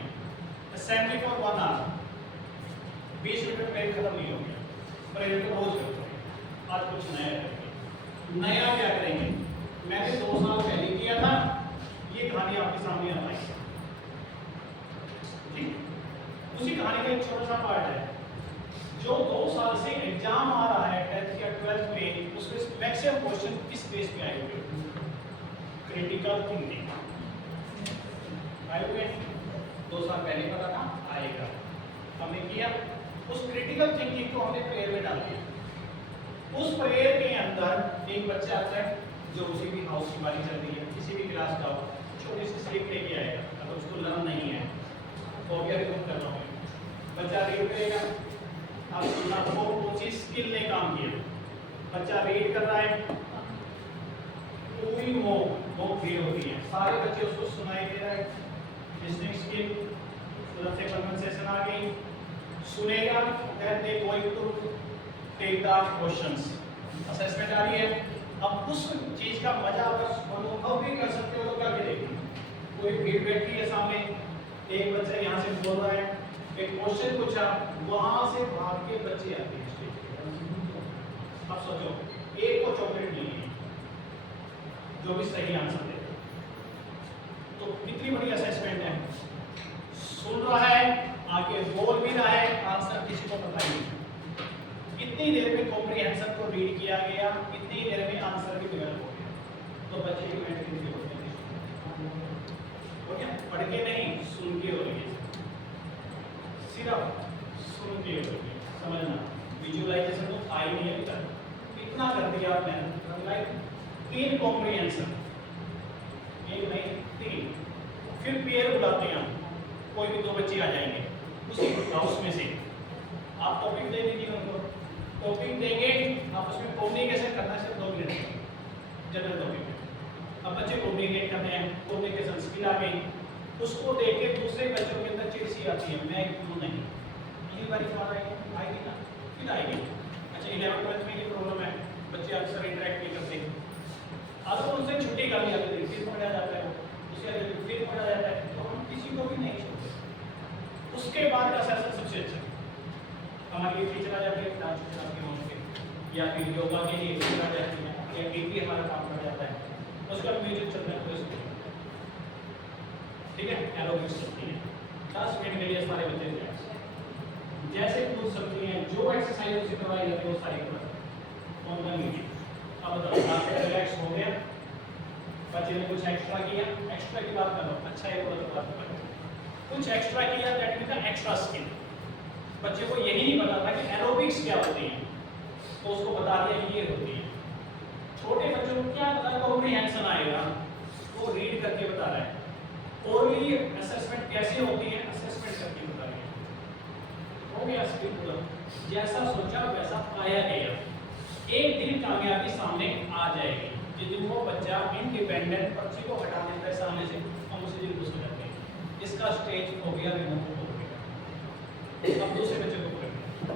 असेंबली फॉर 1 आवर, 20 मिनट में खत्म नहीं हो गया, प्रेयर तो रोज करते हैं, आज कुछ नया करेंगे। नया क्या करेंगे, मैंने 2 साल पहले किया था, ये कहानी आपके सामने आ रही है, ठीक, उसी कहानी का एक छोटा सा पार्ट है, जो 2 साल से एग्जाम आ रहा है 10th या 12th में, उसमें मैक्सिमम क्वेश्चन किस बेस पे आए हुए, क्रिटिकल थिंकिंग आए हुए, 2 साल पहले पता था आएगा, हमने किया, उस क्रिटिकल थिंकिंग को हमने प्रेयर में डाल दिया। उस प्रेयर के अंदर एक बच्चा आता है जो उसी भी हाउस की बारी चल रही है, किसी भी क्लास का छोटी सी स्लिप लेके आएगा, अगर उसको लर्न नहीं है तो क्या रिमूव कर रहा हूँ, बच्चा रीड करेगा, अब सुनना वो कौन सी स्किल ने काम किया, बच्चा रीड कर रहा है, पूरी मॉक भीड़ होती है, सारे बच्चे उसको सुनाई दे रहा है, लिसनिंग स्किल, तुरंत से कन्वर्सेशन आ गई, सुनेगा, then they going to take the questions, assessment आ रही है। अब उस चीज का मजा अगर अनुभव भी कर सकते हो तो करके देखिए, कोई भीड़ बैठी है सामने, एक बच्चा यहाँ से बोल रहा है, एक क्वेश्चन पूछा, वहां से भाग के बच्चे आते हैं स्टेज पे। अब सोचो, एक को चॉकलेट मिली है जो भी सही आंसर दे, तो कितनी बड़ी असेसमेंट है, सुन रहा है, आगे बोल भी रहा है, आंसर किसी को पता ही नहीं, कितनी देर में कॉम्प्रिहेंशन को रीड किया गया, कितनी देर में आंसर भी डेवलप हो गया, तो बच्चे की मेंटलिटी हो गया, पढ़ के नहीं सुन के हो रही है, सिर्फ सुन के हो रही है, समझना, विजुअलाइजेशन तो था ही नहीं अभी तक, इतना कर दिया आपने, लाइक 3 कॉम्प्रिहेंशन, 1 नहीं 3, फिर पेयर बुलाते हैं, कोई भी 2 बच्चे आ जाएंगे, उसी हाउस में से आप टॉपिक दे दीजिए उनको, टॉपिक देंगे आप उसमें कम्युनिकेशन करना है सिर्फ 2 मिनट जनरल टॉपिक में। अब बच्चे कम्युनिकेट करते हैं, कम्युनिकेशन स्किल आ गई, उसको देख के दूसरे बच्चों के अंदर चिड़ सी आती है, मैं क्यों नहीं, पहली बार बात आएगी ना, फिर आएगी। अच्छा 11th 12th में ये प्रॉब्लम है, बच्चे अक्सर इंटरेक्ट नहीं करते, अगर उनसे छुट्टी कर लिया तो फिर पढ़ा जाता है, उसके बाद फिर पढ़ा जाता है, तो हम किसी को भी नहीं छोड़ते। उसके बाद का सेशन सबसे अच्छा हमारी टीचर आ जाती है डांस टीचर के नाम पे, या फिर योगा के लिए टीचर आ जाती है, या डीपी हमारा काम कर जाता है, उसका म्यूजिक चलता है तो ठीक है, एरोबिक्स चलती है 10 मिनट के लिए सारे बच्चे जैसे कूद सकती हैं, जो एक्सरसाइज उसे करवाई जाती है वो सारी करवाई ऑन द मीडियम। अब बताओ आप रिलैक्स हो गया, बच्चे ने कुछ एक्स्ट्रा किया, एक्स्ट्रा की बात करो, अच्छा है बोलो तो बात करो, कुछ एक्स्ट्रा किया दैट मींस एक्स्ट्रा स्किल। बच्चे को यही नहीं पता था कि एरोबिक्स क्या होती है, तो उसको बता दिया ये होती है। छोटे बच्चों को क्या पता कॉम्प्रिहेंशन आएगा, वो रीड करके बता रहा है, ओरली असेसमेंट कैसे होती है, असेसमेंट करके बता रहे हैं। हो गया स्किल पूरा, जैसा सोचा वैसा पाया गया, एक दिन कामयाबी सामने आ जाएगी। जिस दिन वो बच्चा इंडिपेंडेंट पर्ची को हटा देता है सामने से, हम उसी दिन गुस्सा करते हैं, इसका स्टेज हो गया, रिमूव हो गया, अब दूसरे बच्चे को पकड़ना,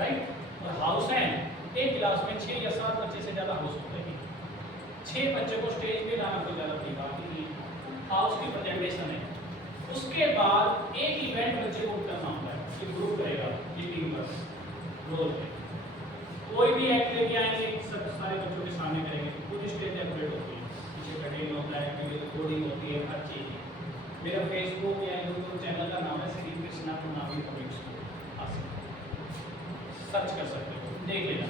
राइट। और हाउस है, एक क्लास में 6 या 7 बच्चे से ज़्यादा हाउस हो जाएगी, 6 बच्चे को स्टेज पे लाना कोई ज़्यादा बड़ी बात नहीं है, हाउस की प्रेजेंटेशन है। उसके बाद एक इवेंट बच्चे को करना होता है, कि ग्रुप करेगा, ये टीम वर्क रोल है, कोई भी एक्ट लेके आएंगे सब सारे बच्चों के सामने करेंगे, पूरी स्टेज डेकोरेट होती है, पीछे कटिंग होता है, रिकॉर्डिंग होती है, हर चीज़। मेरा फेसबुक या यूट्यूब चैनल का नाम है श्री कृष्णा प्रणामी पब्लिक स्कूल, सर्च कर सकते हो, देख लेना।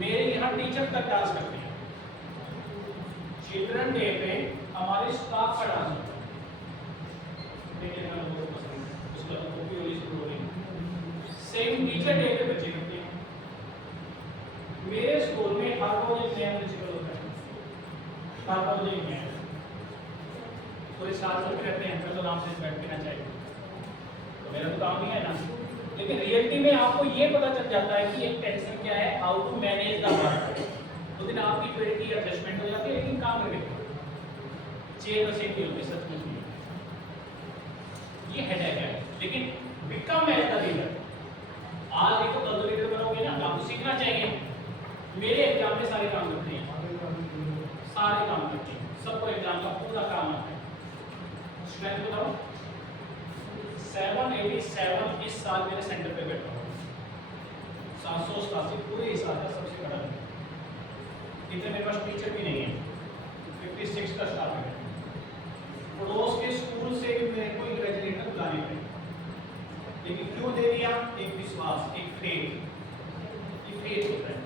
मेरे यहाँ टीचर तक डांस करते हैं, चिल्ड्रन डे पे हमारे स्टाफ का डांस होता है, देख लेना, बहुत पसंद है उसका, तो कॉपी वाली स्कूल सेम टीचर डे पे बच्चे करते हैं। मेरे स्कूल में हर रोज एक नया प्रिंसिपल होता है, हर रोज एक नया, पूरे साल चलते रहते हैं, फिर तो आराम से बैठ के ना चाहिए, तो मेरा तो काम नहीं है ना। लेकिन रियलिटी में आपको ये पता चल जाता है कि एक टेंशन क्या है, how to manage the work. तो दिन आपकी पेड़ की एडजस्टमेंट हो जाती है, लेकिन काम करके चेयर में सेफ्टी होती है, सच में ये हेडेक है। लेकिन बिकम एज द लीडर, आज देखो कल तो लीडर बनोगे ना, आपको सीखना चाहिए। मेरे एग्जाम में सारे काम करते हैं, सारे काम करते हैं, सबको एग्जाम का पूरा काम आता है। स्ट्रेंथ बताओ, 787 इस साल मेरे सेंटर पे बैठा हूँ, 787 पूरे इस साल का सबसे बड़ा है। इतने मेरे पास टीचर भी नहीं है, 56 का स्टाफ है। पड़ोस के स्कूल से भी मेरे को ग्रेजुएट बुलाने पड़े, लेकिन क्यों दे दिया? एक विश्वास, एक फेथ। ये फेथ होता है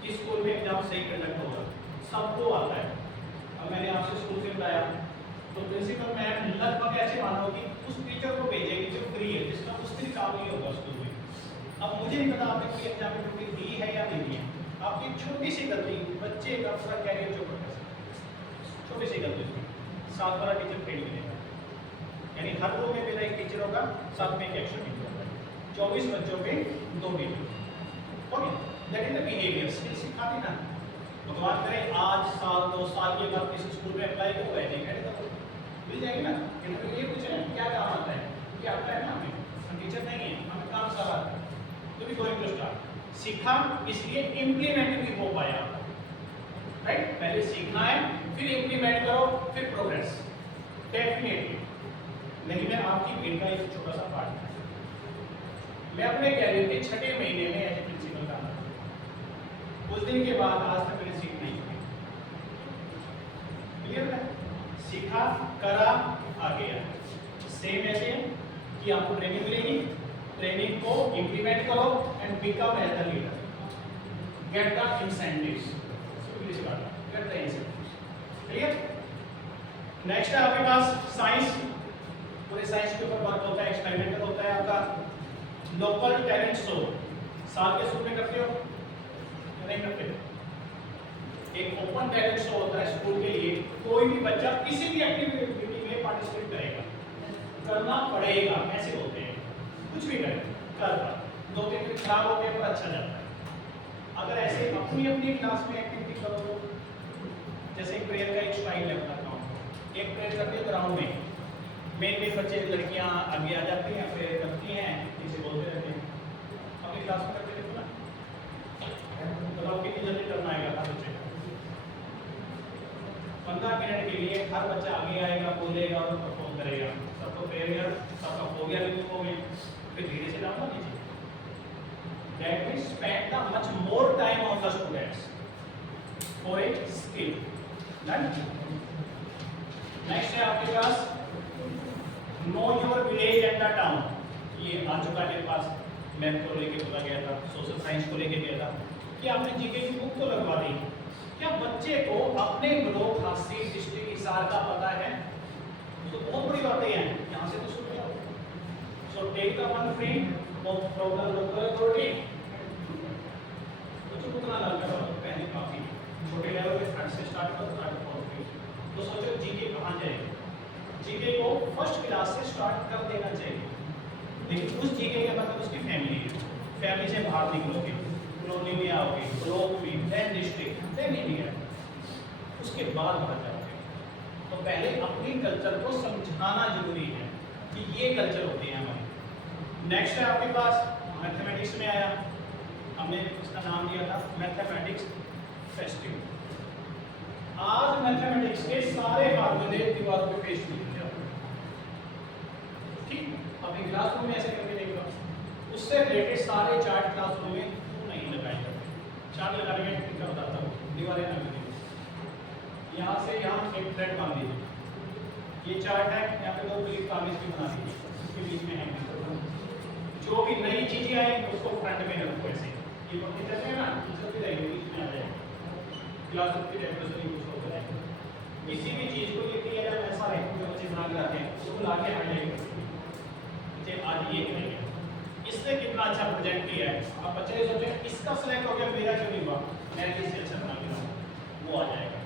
कि स्कूल में एग्जाम सही कंडक्ट होगा, सबको आता है। अब मैंने आपसे स्कूल से बताया, तो प्रिंसिपल मैम लगभग ऐसे मानो कि उस टीचर को भेजेगी जो फ्री है, जिसका उस दिन काम नहीं होगा स्कूल में। अब मुझे नहीं पता आपने कोई एग्जाम में ड्यूटी दी है या नहीं दी है। आपकी छोटी सी गलती बच्चे का पूरा कैरियर चौपट कर सकती है, छोटी सी गलती उसमें 7 वाला टीचर फेल मिलेगा। यानी हर रो में मेरा एक टीचर होगा, 7 में एक एक्स्ट्रा टीचर होगा, 24 बच्चों पे 2 teacher. Okay, that is the behaviour, skill सिखाती ना। भगवान करे आज साल 2 साल के बाद किसी स्कूल में अप्लाई करो, मिल जाएगी ना। ये पूछ रहे हैं क्या काम आता है, क्या आता है ना, हमें टीचर नहीं है, हमें काम सारा आता है, तो भी गोइंग टू स्टार्ट। सीखा इसलिए इम्प्लीमेंट भी हो पाया, राइट। पहले सीखना है, फिर इम्प्लीमेंट करो, फिर प्रोग्रेस डेफिनेटली। नहीं, मैं आपकी भीड़ का एक छोटा सा पार्ट है। मैं अपने कैरियर के 6ठे महीने में एज ए प्रिंसिपल काम करता, उस दिन के बाद आज तक मैंने सीख नहीं की। क्लियर है? सीखा, करा, आ गया। सेम ऐसे कि आपको ट्रेनिंग मिलेगी, ट्रेनिंग को इंप्लीमेंट करो and become as the leader, get the incentives, get the incentives. Clear? Next है आपके पास साइंस। पूरे साइंस के ऊपर वर्क होता है, एक्सपेरिमेंटल होता है आपका। लोकल टैलेंट शो साल के शुरू में करते हो या नहीं करते? एक ओपन टैलेंट शो होता है स्कूल के लिए, कोई भी बच्चा किसी भी एक्टिविटी में पार्टिसिपेट करेगा, करना पड़ेगा, ऐसे होते हैं। कुछ भी करें कर पाए, 2-3 दिन खराब हो गया पर अच्छा जाता है। अगर ऐसे अपनी अपनी क्लास में एक्टिविटी करो तो, जैसे प्रेयर का एक स्टाइल है बताता हूँ, एक प्रेयर करते हैं ग्राउंड में, मेन बच्चे लड़कियाँ आगे आ जाती हैं, प्रेयर करती हैं, किसी बोलते रहते हैं, अपनी क्लास में करते देखो ना, बताओ कितनी जल्दी टर्न आएगा हर बच्चे का। 15 मिनट के लिए हर बच्चा आगे आएगा, बोलेगा और परफॉर्म करेगा, सबको प्रेयर सबका हो गया भी हो गया, फिर धीरे से डाउन कीजिए। That means spend the much more time on the students for a skill. Done? Next है आपके पास know your village and the town. ये आ चुका है मेरे पास, मैथ को लेके बोला गया था, सोशल साइंस को लेके गया था कि आपने जीके की बुक तो लगवा दी, क्या बच्चे को अपने ब्लॉक खासी डिस्ट्रिक्ट हिसार का पता है? तो बहुत बड़ी बातें हैं, यहाँ से तो शुरू करो। So take the one frame of from the local authority. तो उतना ना करो, पहले काफी छोटे लेवल पे थर्ड से स्टार्ट करो, थर्ड फोर्थ। तो सोचो जीके कहाँ जाएगी? जीके को फर्स्ट क्लास से स्टार्ट कर देना चाहिए, लेकिन उस जीके के मतलब उसकी फैमिली है, फैमिली से बाहर निकलोगे, कॉलोनी में आओगे, ब्लॉक में, देन डिस्ट्रिक्ट, देन इंडिया, उसके बाद बाहर जाओगे। तो पहले अपनी कल्चर को समझाना जरूरी है कि ये कल्चर होते हैं हमारे। नेक्स्ट है आपके पास मैथमेटिक्स में आया, हमने इसका नाम दिया था मैथमेटिक्स फेस्टिवल। आज मैथमेटिक्स के सारे फार्मूले दीवारों पे पेश किए गए, ठीक, अपनी क्लासरूम में ऐसे करके देख लो। उससे रिलेटेड सारे चार्ट क्लासरूम में नहीं लगाए जाते, चार्ट लगाने का तरीका बताता हूँ, दीवारें ना लगी, यहाँ से यहाँ एक थ्रेड बांध दीजिए, ये चार्ट है, यहाँ पे 2 क्लिप कागज की बना दीजिए, इसके बीच में है जो भी नई चीजें आई उसको फ्रंट में रखो ऐसे, ये पढ़ते चलते हैं ना, सब भी रहेंगे बीच में आ जाएगा, क्लास की डेफिनेशन यूज हो जाएगा। किसी भी चीज को लेके या ऐसा है जो बच्चे बना के लाते हैं उसको ला के हाईलाइट करते हैं, आज ये करेंगे, इसने कितना अच्छा प्रोजेक्ट किया है। अब बच्चे ये सोचें इसका सिलेक्ट हो गया, मेरा क्यों नहीं हुआ, मैं इससे अच्छा बना के लाऊं, वो आ जाएगा,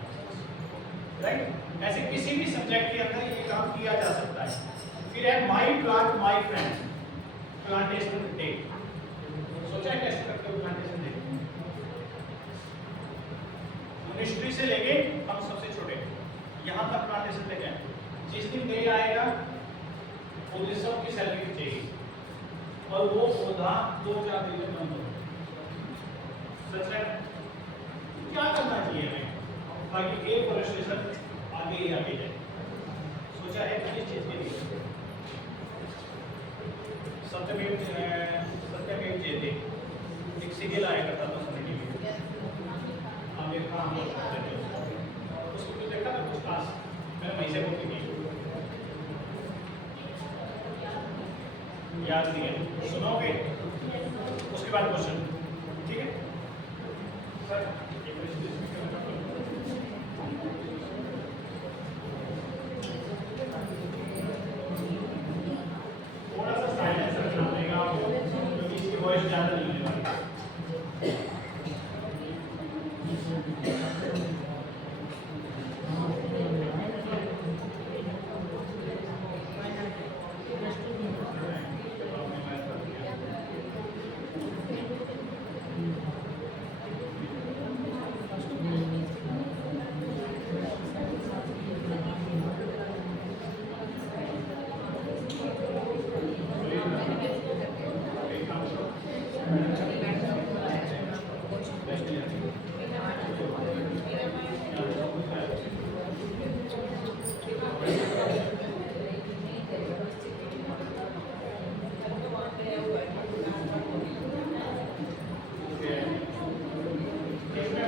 राइट। ऐसे किसी भी सब्जेक्ट के अंदर ये काम किया जा सकता है। फिर है my plant my friend, plantation day, सोचा है कैसे करते हो प्लांटेशन डे? मिनिस्ट्री से लेके हम सबसे छोटे यहाँ तक प्लांटेशन डे है। जिस दिन डे आएगा उस सबकी सैलरी चाहिए और वो पौधा 2-4 दिन में बंद हो, सच है। क्या करना चाहिए हमें ताकि एफॉरेस्टेशन आगे ही आगे जाए? सोचा है किस चीज के लिए? सत्यमेव जयते एक सिग्नल आया करता था समझने में, हमें काम उसको तो देखा था कुछ खास, मैंने वहीं से बोलती थी, याद नहीं है, सुनोगे उसके बाद क्वेश्चन, ठीक है सर? थोड़ा सा साइलेंस रखना पड़ेगा आपको क्योंकि इसकी वॉइस ज़्यादा नहीं होने वाली।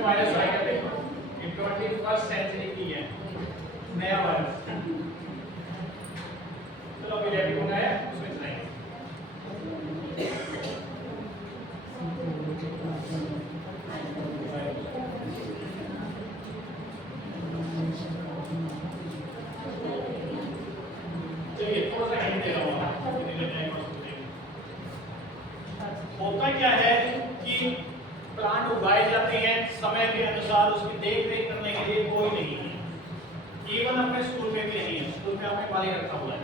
वायरस आएगा, देखो 21st सेंचुरी की है नया वायरस। चलो अभी रेडी हो गया है, उसमें चलाएंगे। चलिए थोड़ा सा हिंट दे रहा हूँ, होता क्या है कि प्लांट उगाए जाते हैं, समय के अनुसार उसकी देख रेख करने के लिए कोई नहीं है। इवन अपने स्कूल में भी नहीं है, स्कूल में आपने माली रखा हुआ है,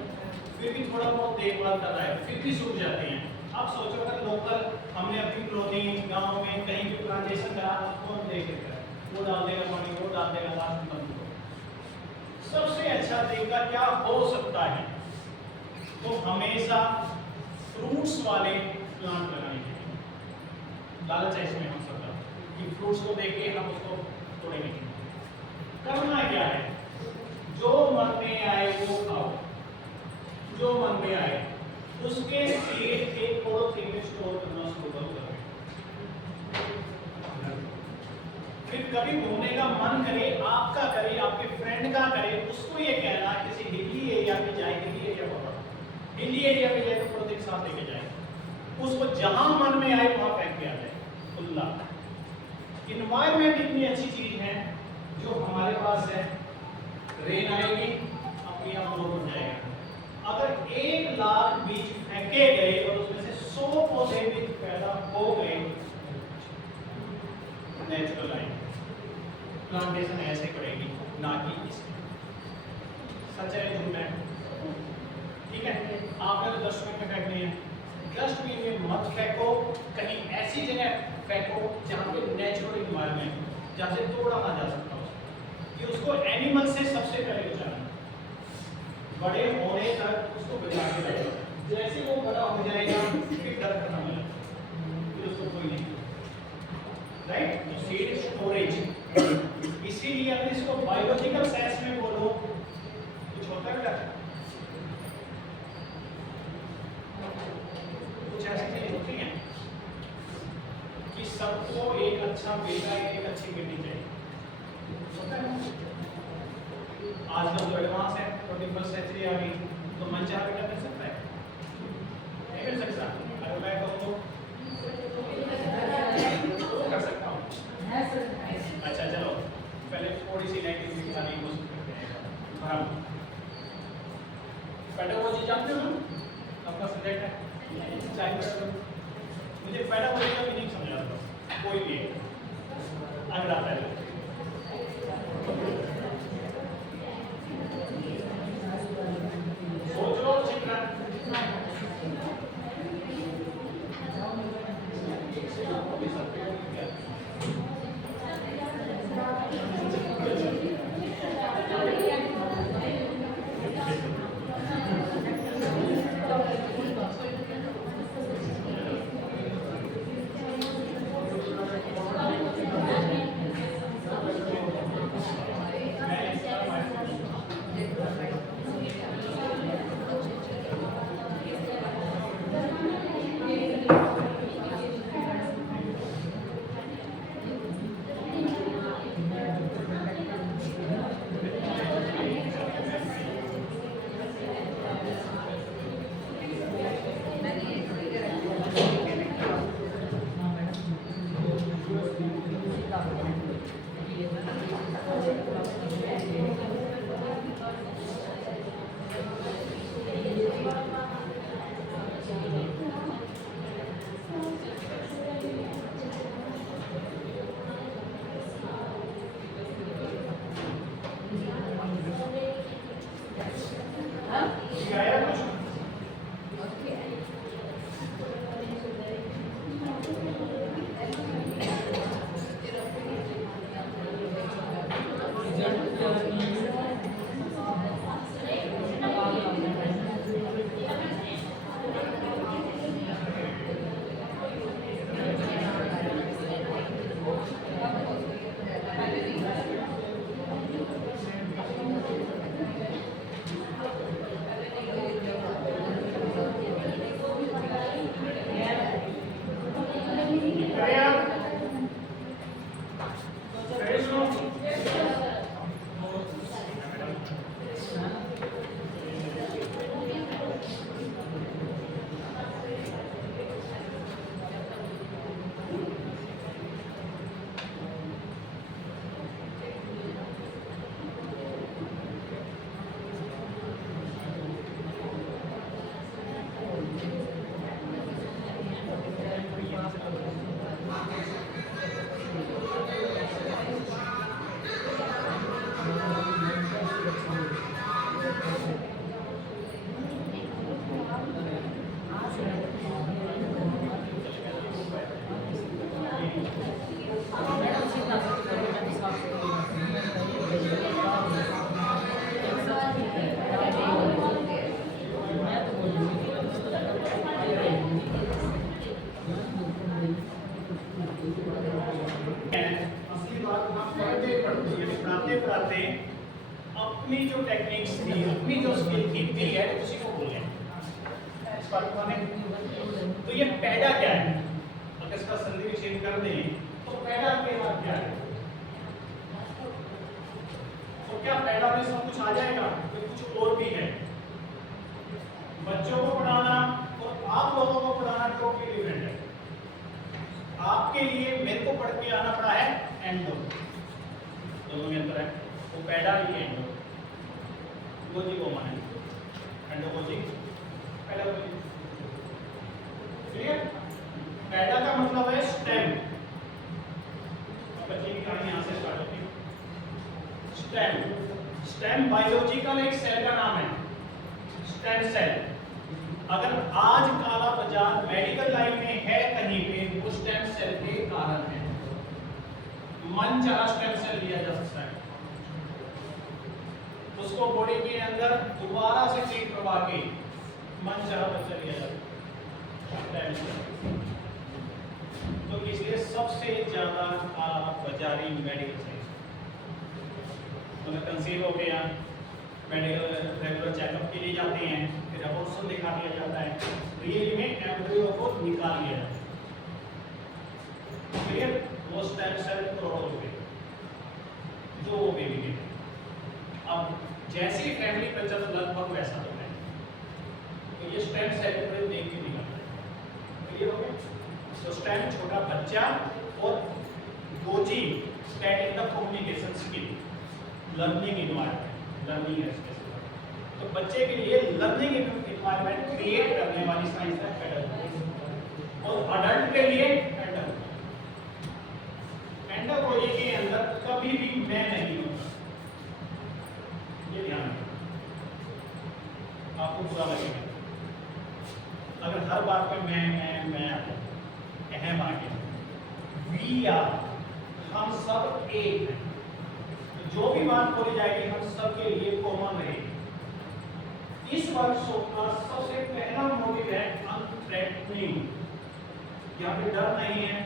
फिर भी थोड़ा बहुत देखभाल कर रहा है, फिर भी सूख जाते हैं। अब सोचो अगर लोकल हमने अपनी क्लोथिंग गांव में कहीं भी प्लांटेशन करा, उसको हम देख लेते हैं, वो डाल देगा पानी, वो डाल देगा, लास्ट में बंद हो। सबसे अच्छा तरीका क्या हो सकता है? तो हमेशा फ्रूट्स वाले प्लांट लगाने चाहिए। लालच है इसमें हम सबका कि फ्रूट्स को देख के हम उसको तोड़ेंगे। करना क्या है? जो मन में आए वो खाओ, जो मन में आए उसके सीड एक पॉलिथीन में स्टोर करना शुरू करो। फिर कभी घूमने का मन करे, आपका करे, आपके फ्रेंड का करे, उसको ये कहना किसी हिली एरिया पे जाए, हिली एरिया पर हिली एरिया पे जाए तो पॉलिथीन साथ लेके जाए, उसको जहां मन में आए वहां फेंक के आ जाए खुला। इन्वायरमेंट इतनी अच्छी चीज है जो हमारे पास है, रेन आएगी अपने आप ग्रो हो जाएगा। अगर 1 लाख बीज फेंके गए और उसमें से 100 पौधे बीज पैदा हो गए, नेचुरल लाइफ प्लांटेशन ऐसे करेगी, ना कि इसमें। सच है झूठ है? ठीक है, आपने तो डस्टबिन में फेंकनी है, डस्टबिन में मत फेंको, कहीं ऐसी जगह फेंको जहाँ पे नेचुरल इन्वायरमेंट, जहाँ से तोड़ा ना जा सकता हो, कि उसको एनिमल से सबसे पहले बचाना, बड़े होने तक उसको बचा के रखो। जैसे वो बड़ा हो जाएगा फिर डर खत्म हो जाएगा, फिर उसको कोई नहीं, राइट? तो सीड स्टोरेज, इसीलिए अगर इसको बायोलॉजिकल सेंस में बोलो कुछ होता है क्या? कुछ ऐसी चीजें होती हैं कि सबको एक अच्छा बेटा, एक अच्छी बेटी चाहिए, होता है। आजकल तो एडवांस है, 21st सेंचुरी आ गई, तो मन चाह बेटा कर सकता है, नहीं कर सकता? अगर मैं कहूँ तो कर सकता हूँ। अच्छा चलो, पहले थोड़ी सी नेगेटिव दिखाने की कोशिश करते हैं। हम पेडागोजी जानते हो ना, आपका सब्जेक्ट है मुझे पेडागोजी का मीनिंग समझा दो, कोई भी अगर आता है। सोचो चिल्ड्रन, अपनी जो टेक्निक्स थी, अपनी जो स्किल थी, दी है उसी को बोल रहे हैं। इस बात को माने। तो ये पैदा क्या है? अगर इसका संधि विच्छेद कर दें तो पैदा के बाद क्या है? तो क्या पैदा में सब कुछ आ जाएगा? तो कुछ और भी है। बच्चों को पढ़ाना और आप लोगों को पढ़ाना टोटली डिफरेंट है। आपके लिए मेरे को पढ़ के आना पड़ा है एंडो, दोनों में अंतर है। वो पैदा भी एंडो गोजी को माने एंडो गोजी पैदा गोजी। क्लियर? पैदा का मतलब है स्टेम। बच्चे की कहानी यहाँ से स्टार्ट होती है। स्टेम, स्टेम बायोलॉजिकल एक सेल का नाम है, स्टेम सेल। अगर आज काला बाजार मेडिकल लाइन में है कहीं पे, वो स्टेम सेल के कारण है। मन चाहा स्टेम सेल लिया जा सकता है, उसको बॉडी के अंदर दोबारा से ट्रीट करवा के मन चाहा बच्चा लिया जाता है। तो इसलिए सबसे ज्यादा काला बाजारी मेडिकल साइंस, मतलब कंसीव हो गया, मेडिकल रेगुलर चेकअप के लिए जाते हैं, फिर अबॉर्शन दिखा दिया जाता है, रियली में एम्ब्रियो को निकाल लिया जाता है। क्लियर? वो स्टेम सेल करोड़ों रुपए जो वो बेबी के। अब जैसी फैमिली कल्चर लगभग वैसा होता है, तो ये स्टेम सेल को देख के निकलता है। क्लियर हो गया? तो स्टेम छोटा बच्चा और goji stand in the communication skill, learning environment, learning है। तो बच्चे के लिए लर्निंग इन्वायरमेंट क्रिएट करने वाली साइंस है पेडागोजी, और अडल्ट के लिए एंडोलॉजी। एंडोलॉजी के अंदर कभी भी मैं नहीं होता, ये ध्यान रखना, आपको बुरा लगेगा अगर हर बात पे मैं अहम आ गया। वी आर, हम सब एक हैं। जो भी बात बोली जाएगी हम सबके लिए कॉमन रहेगी। इस वर्कशॉप का सबसे पहला मोटिव है अनथ्रेटनिंग। यहाँ पे डर नहीं है,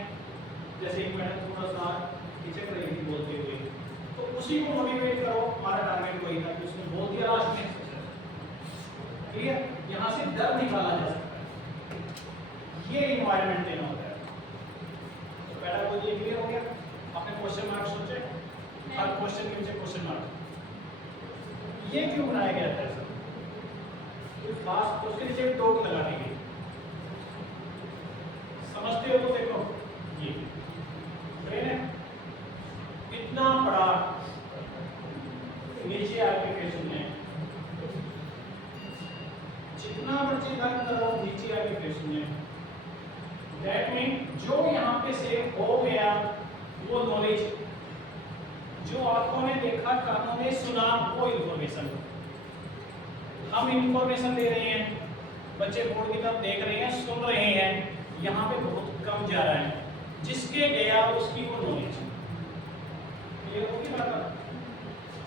जैसे एक मैडम थोड़ा सा हिचक रही थी बोलते हुए, तो उसी को मोटिवेट करो। हमारा टारगेट वही था कि उसने बोल दिया लास्ट में, क्लियर? यहाँ से डर निकाला जा सकता है, ये इन्वायरमेंट देना होता है। तो पेडागोजी क्लियर हो गया? आपने क्वेश्चन मार्क सोचे, हर क्वेश्चन के नीचे क्वेश्चन मार्क। ये क्यों बनाया गया था? खास उसके नीचे टोक लगा दी गई, समझते हो तो देखो, ये ब्रेन है इतना बड़ा, नीचे एप्लीकेशन है, जितना बच्चे दर्द करो नीचे एप्लीकेशन है। दैट मीन जो यहाँ पे सेव हो गया वो नॉलेज, जो आंखों ने देखा, कानों ने सुना, वो इंफॉर्मेशन। हम इंफॉर्मेशन दे रहे हैं, बच्चे बोर्ड की तरफ देख रहे हैं, सुन रहे हैं, यहाँ पे बहुत कम जा रहा है। जिसके गया उसकी वो नॉलेज। ये होगी बात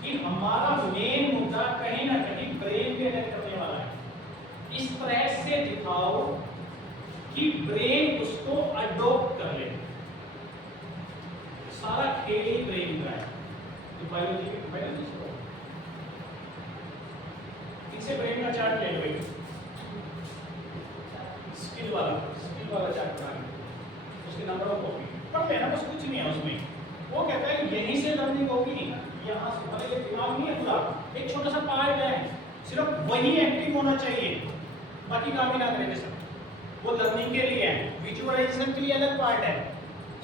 कि हमारा मेन मुद्दा कहीं ना कहीं ब्रेन पे अटैक करने वाला है। इस तरह से दिखाओ कि ब्रेन उसको अडॉप्ट कर ले। सारा खेल ही ब्रेन का है। बायोलॉजी इनसे ब्रेन का चार्ट ले लो, स्किल वाला चार्ट बना लो, उसके नंबर ऑफ कॉपी पढ़ लेना, बस कुछ नहीं है उसमें। वो कहता है यहीं से लर्निंग होगी, यहाँ से भले दिमाग नहीं है पूरा, एक छोटा सा पार्ट है, सिर्फ वही एक्टिव होना चाहिए, बाकी काम ही ना करेंगे सब। वो लर्निंग के लिए है, विजुअलाइजेशन के लिए अलग पार्ट है।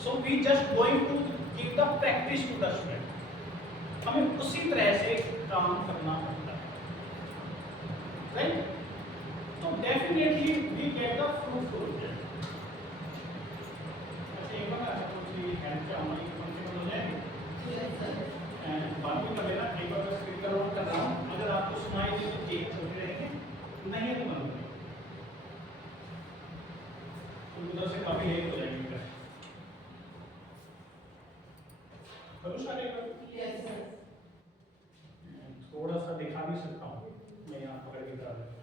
So we just going to give the practice to the student. हमें उसी तरह से काम करना पड़ता है, राइट? तो definitely we get the fruitful result. अच्छा, एक बार आपकी हैंड पे हमारी कॉन्सेप्ट हो जाए, एंड बाकी कर लेना। एक बार मैं स्पीकर ऑन कर रहा हूँ, अगर आपको सुनाई दे तो ठीक छोटे रहेंगे, नहीं है तो बंद करें, तो उधर से काफी लेट हो जाएंगे। थोड़ा सा दिखा भी सकता हूँ मैं, यहाँ पकड़ के करा देता हूँ।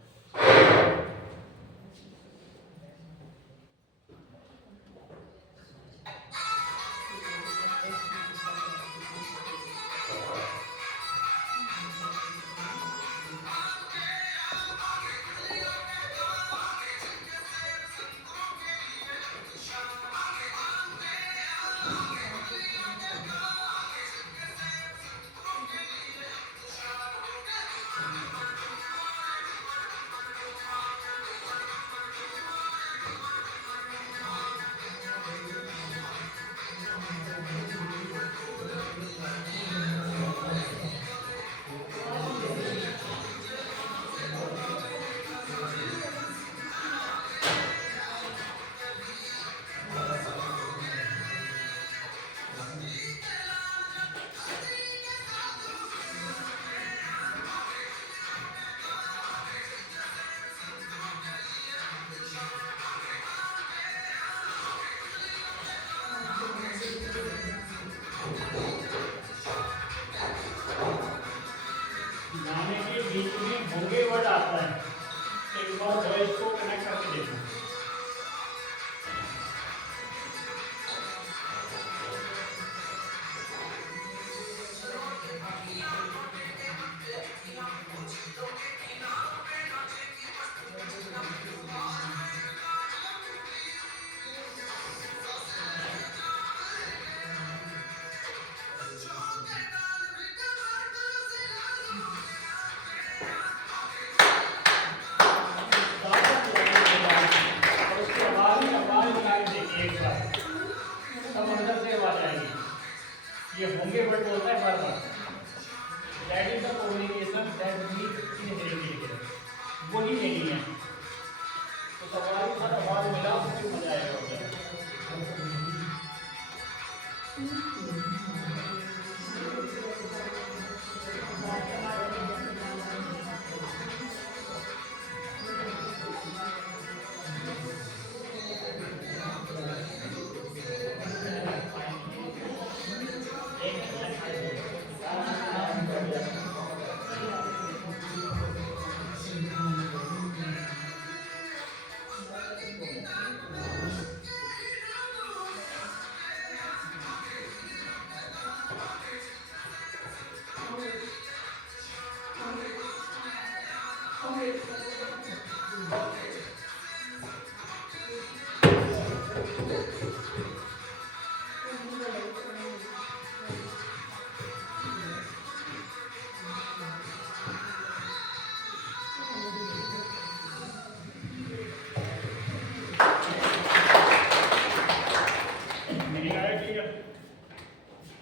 साथ आवाज मिला तो मजा आएगा उधर।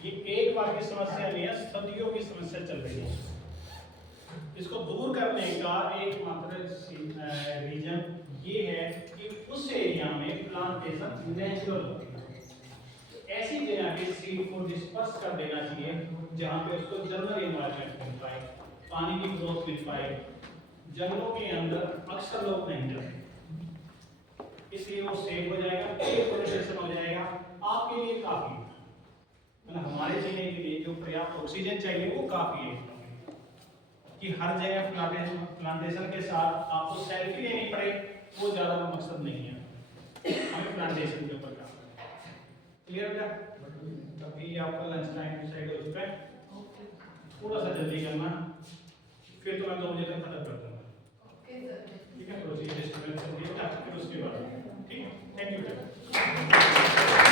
ये एक बार की समस्या नहीं है, सदियों की समस्या चल रही है। इसको दूर करने का एकमात्र रीजन ये है कि उस एरिया में प्लांटेशन नेचुरल होती है। ऐसी जगह पे सीड को डिस्पर्स कर देना चाहिए जहाँ पे उसको जनरल एनवायरनमेंट मिल पाए, पानी की ग्रोथ मिल पाए। जंगलों के अंदर अक्सर लोग नहीं जाते, इसलिए वो सेफ हो जाएगा, प्लांटेशन हो जाएगा, आपके लिए काफी है। मतलब हमारे जीने के लिए जो पर्याप्त ऑक्सीजन चाहिए वो काफी है। कि हर जगह प्लांटेशन के साथ आपको सेल्फी लेनी पड़े, वो ज्यादा मकसद नहीं है। हमें प्लांटेशन के ऊपर काम करना है। क्लियर है? तभी आपका लंच टाइम डिसाइड हो चुका है, थोड़ा सा जल्दी करना, फिर तो मैं 2 बजे तक खत्म कर दूंगा। ठीक है, प्रोसीजर फिर उसके बाद। ठीक है, थैंक यू।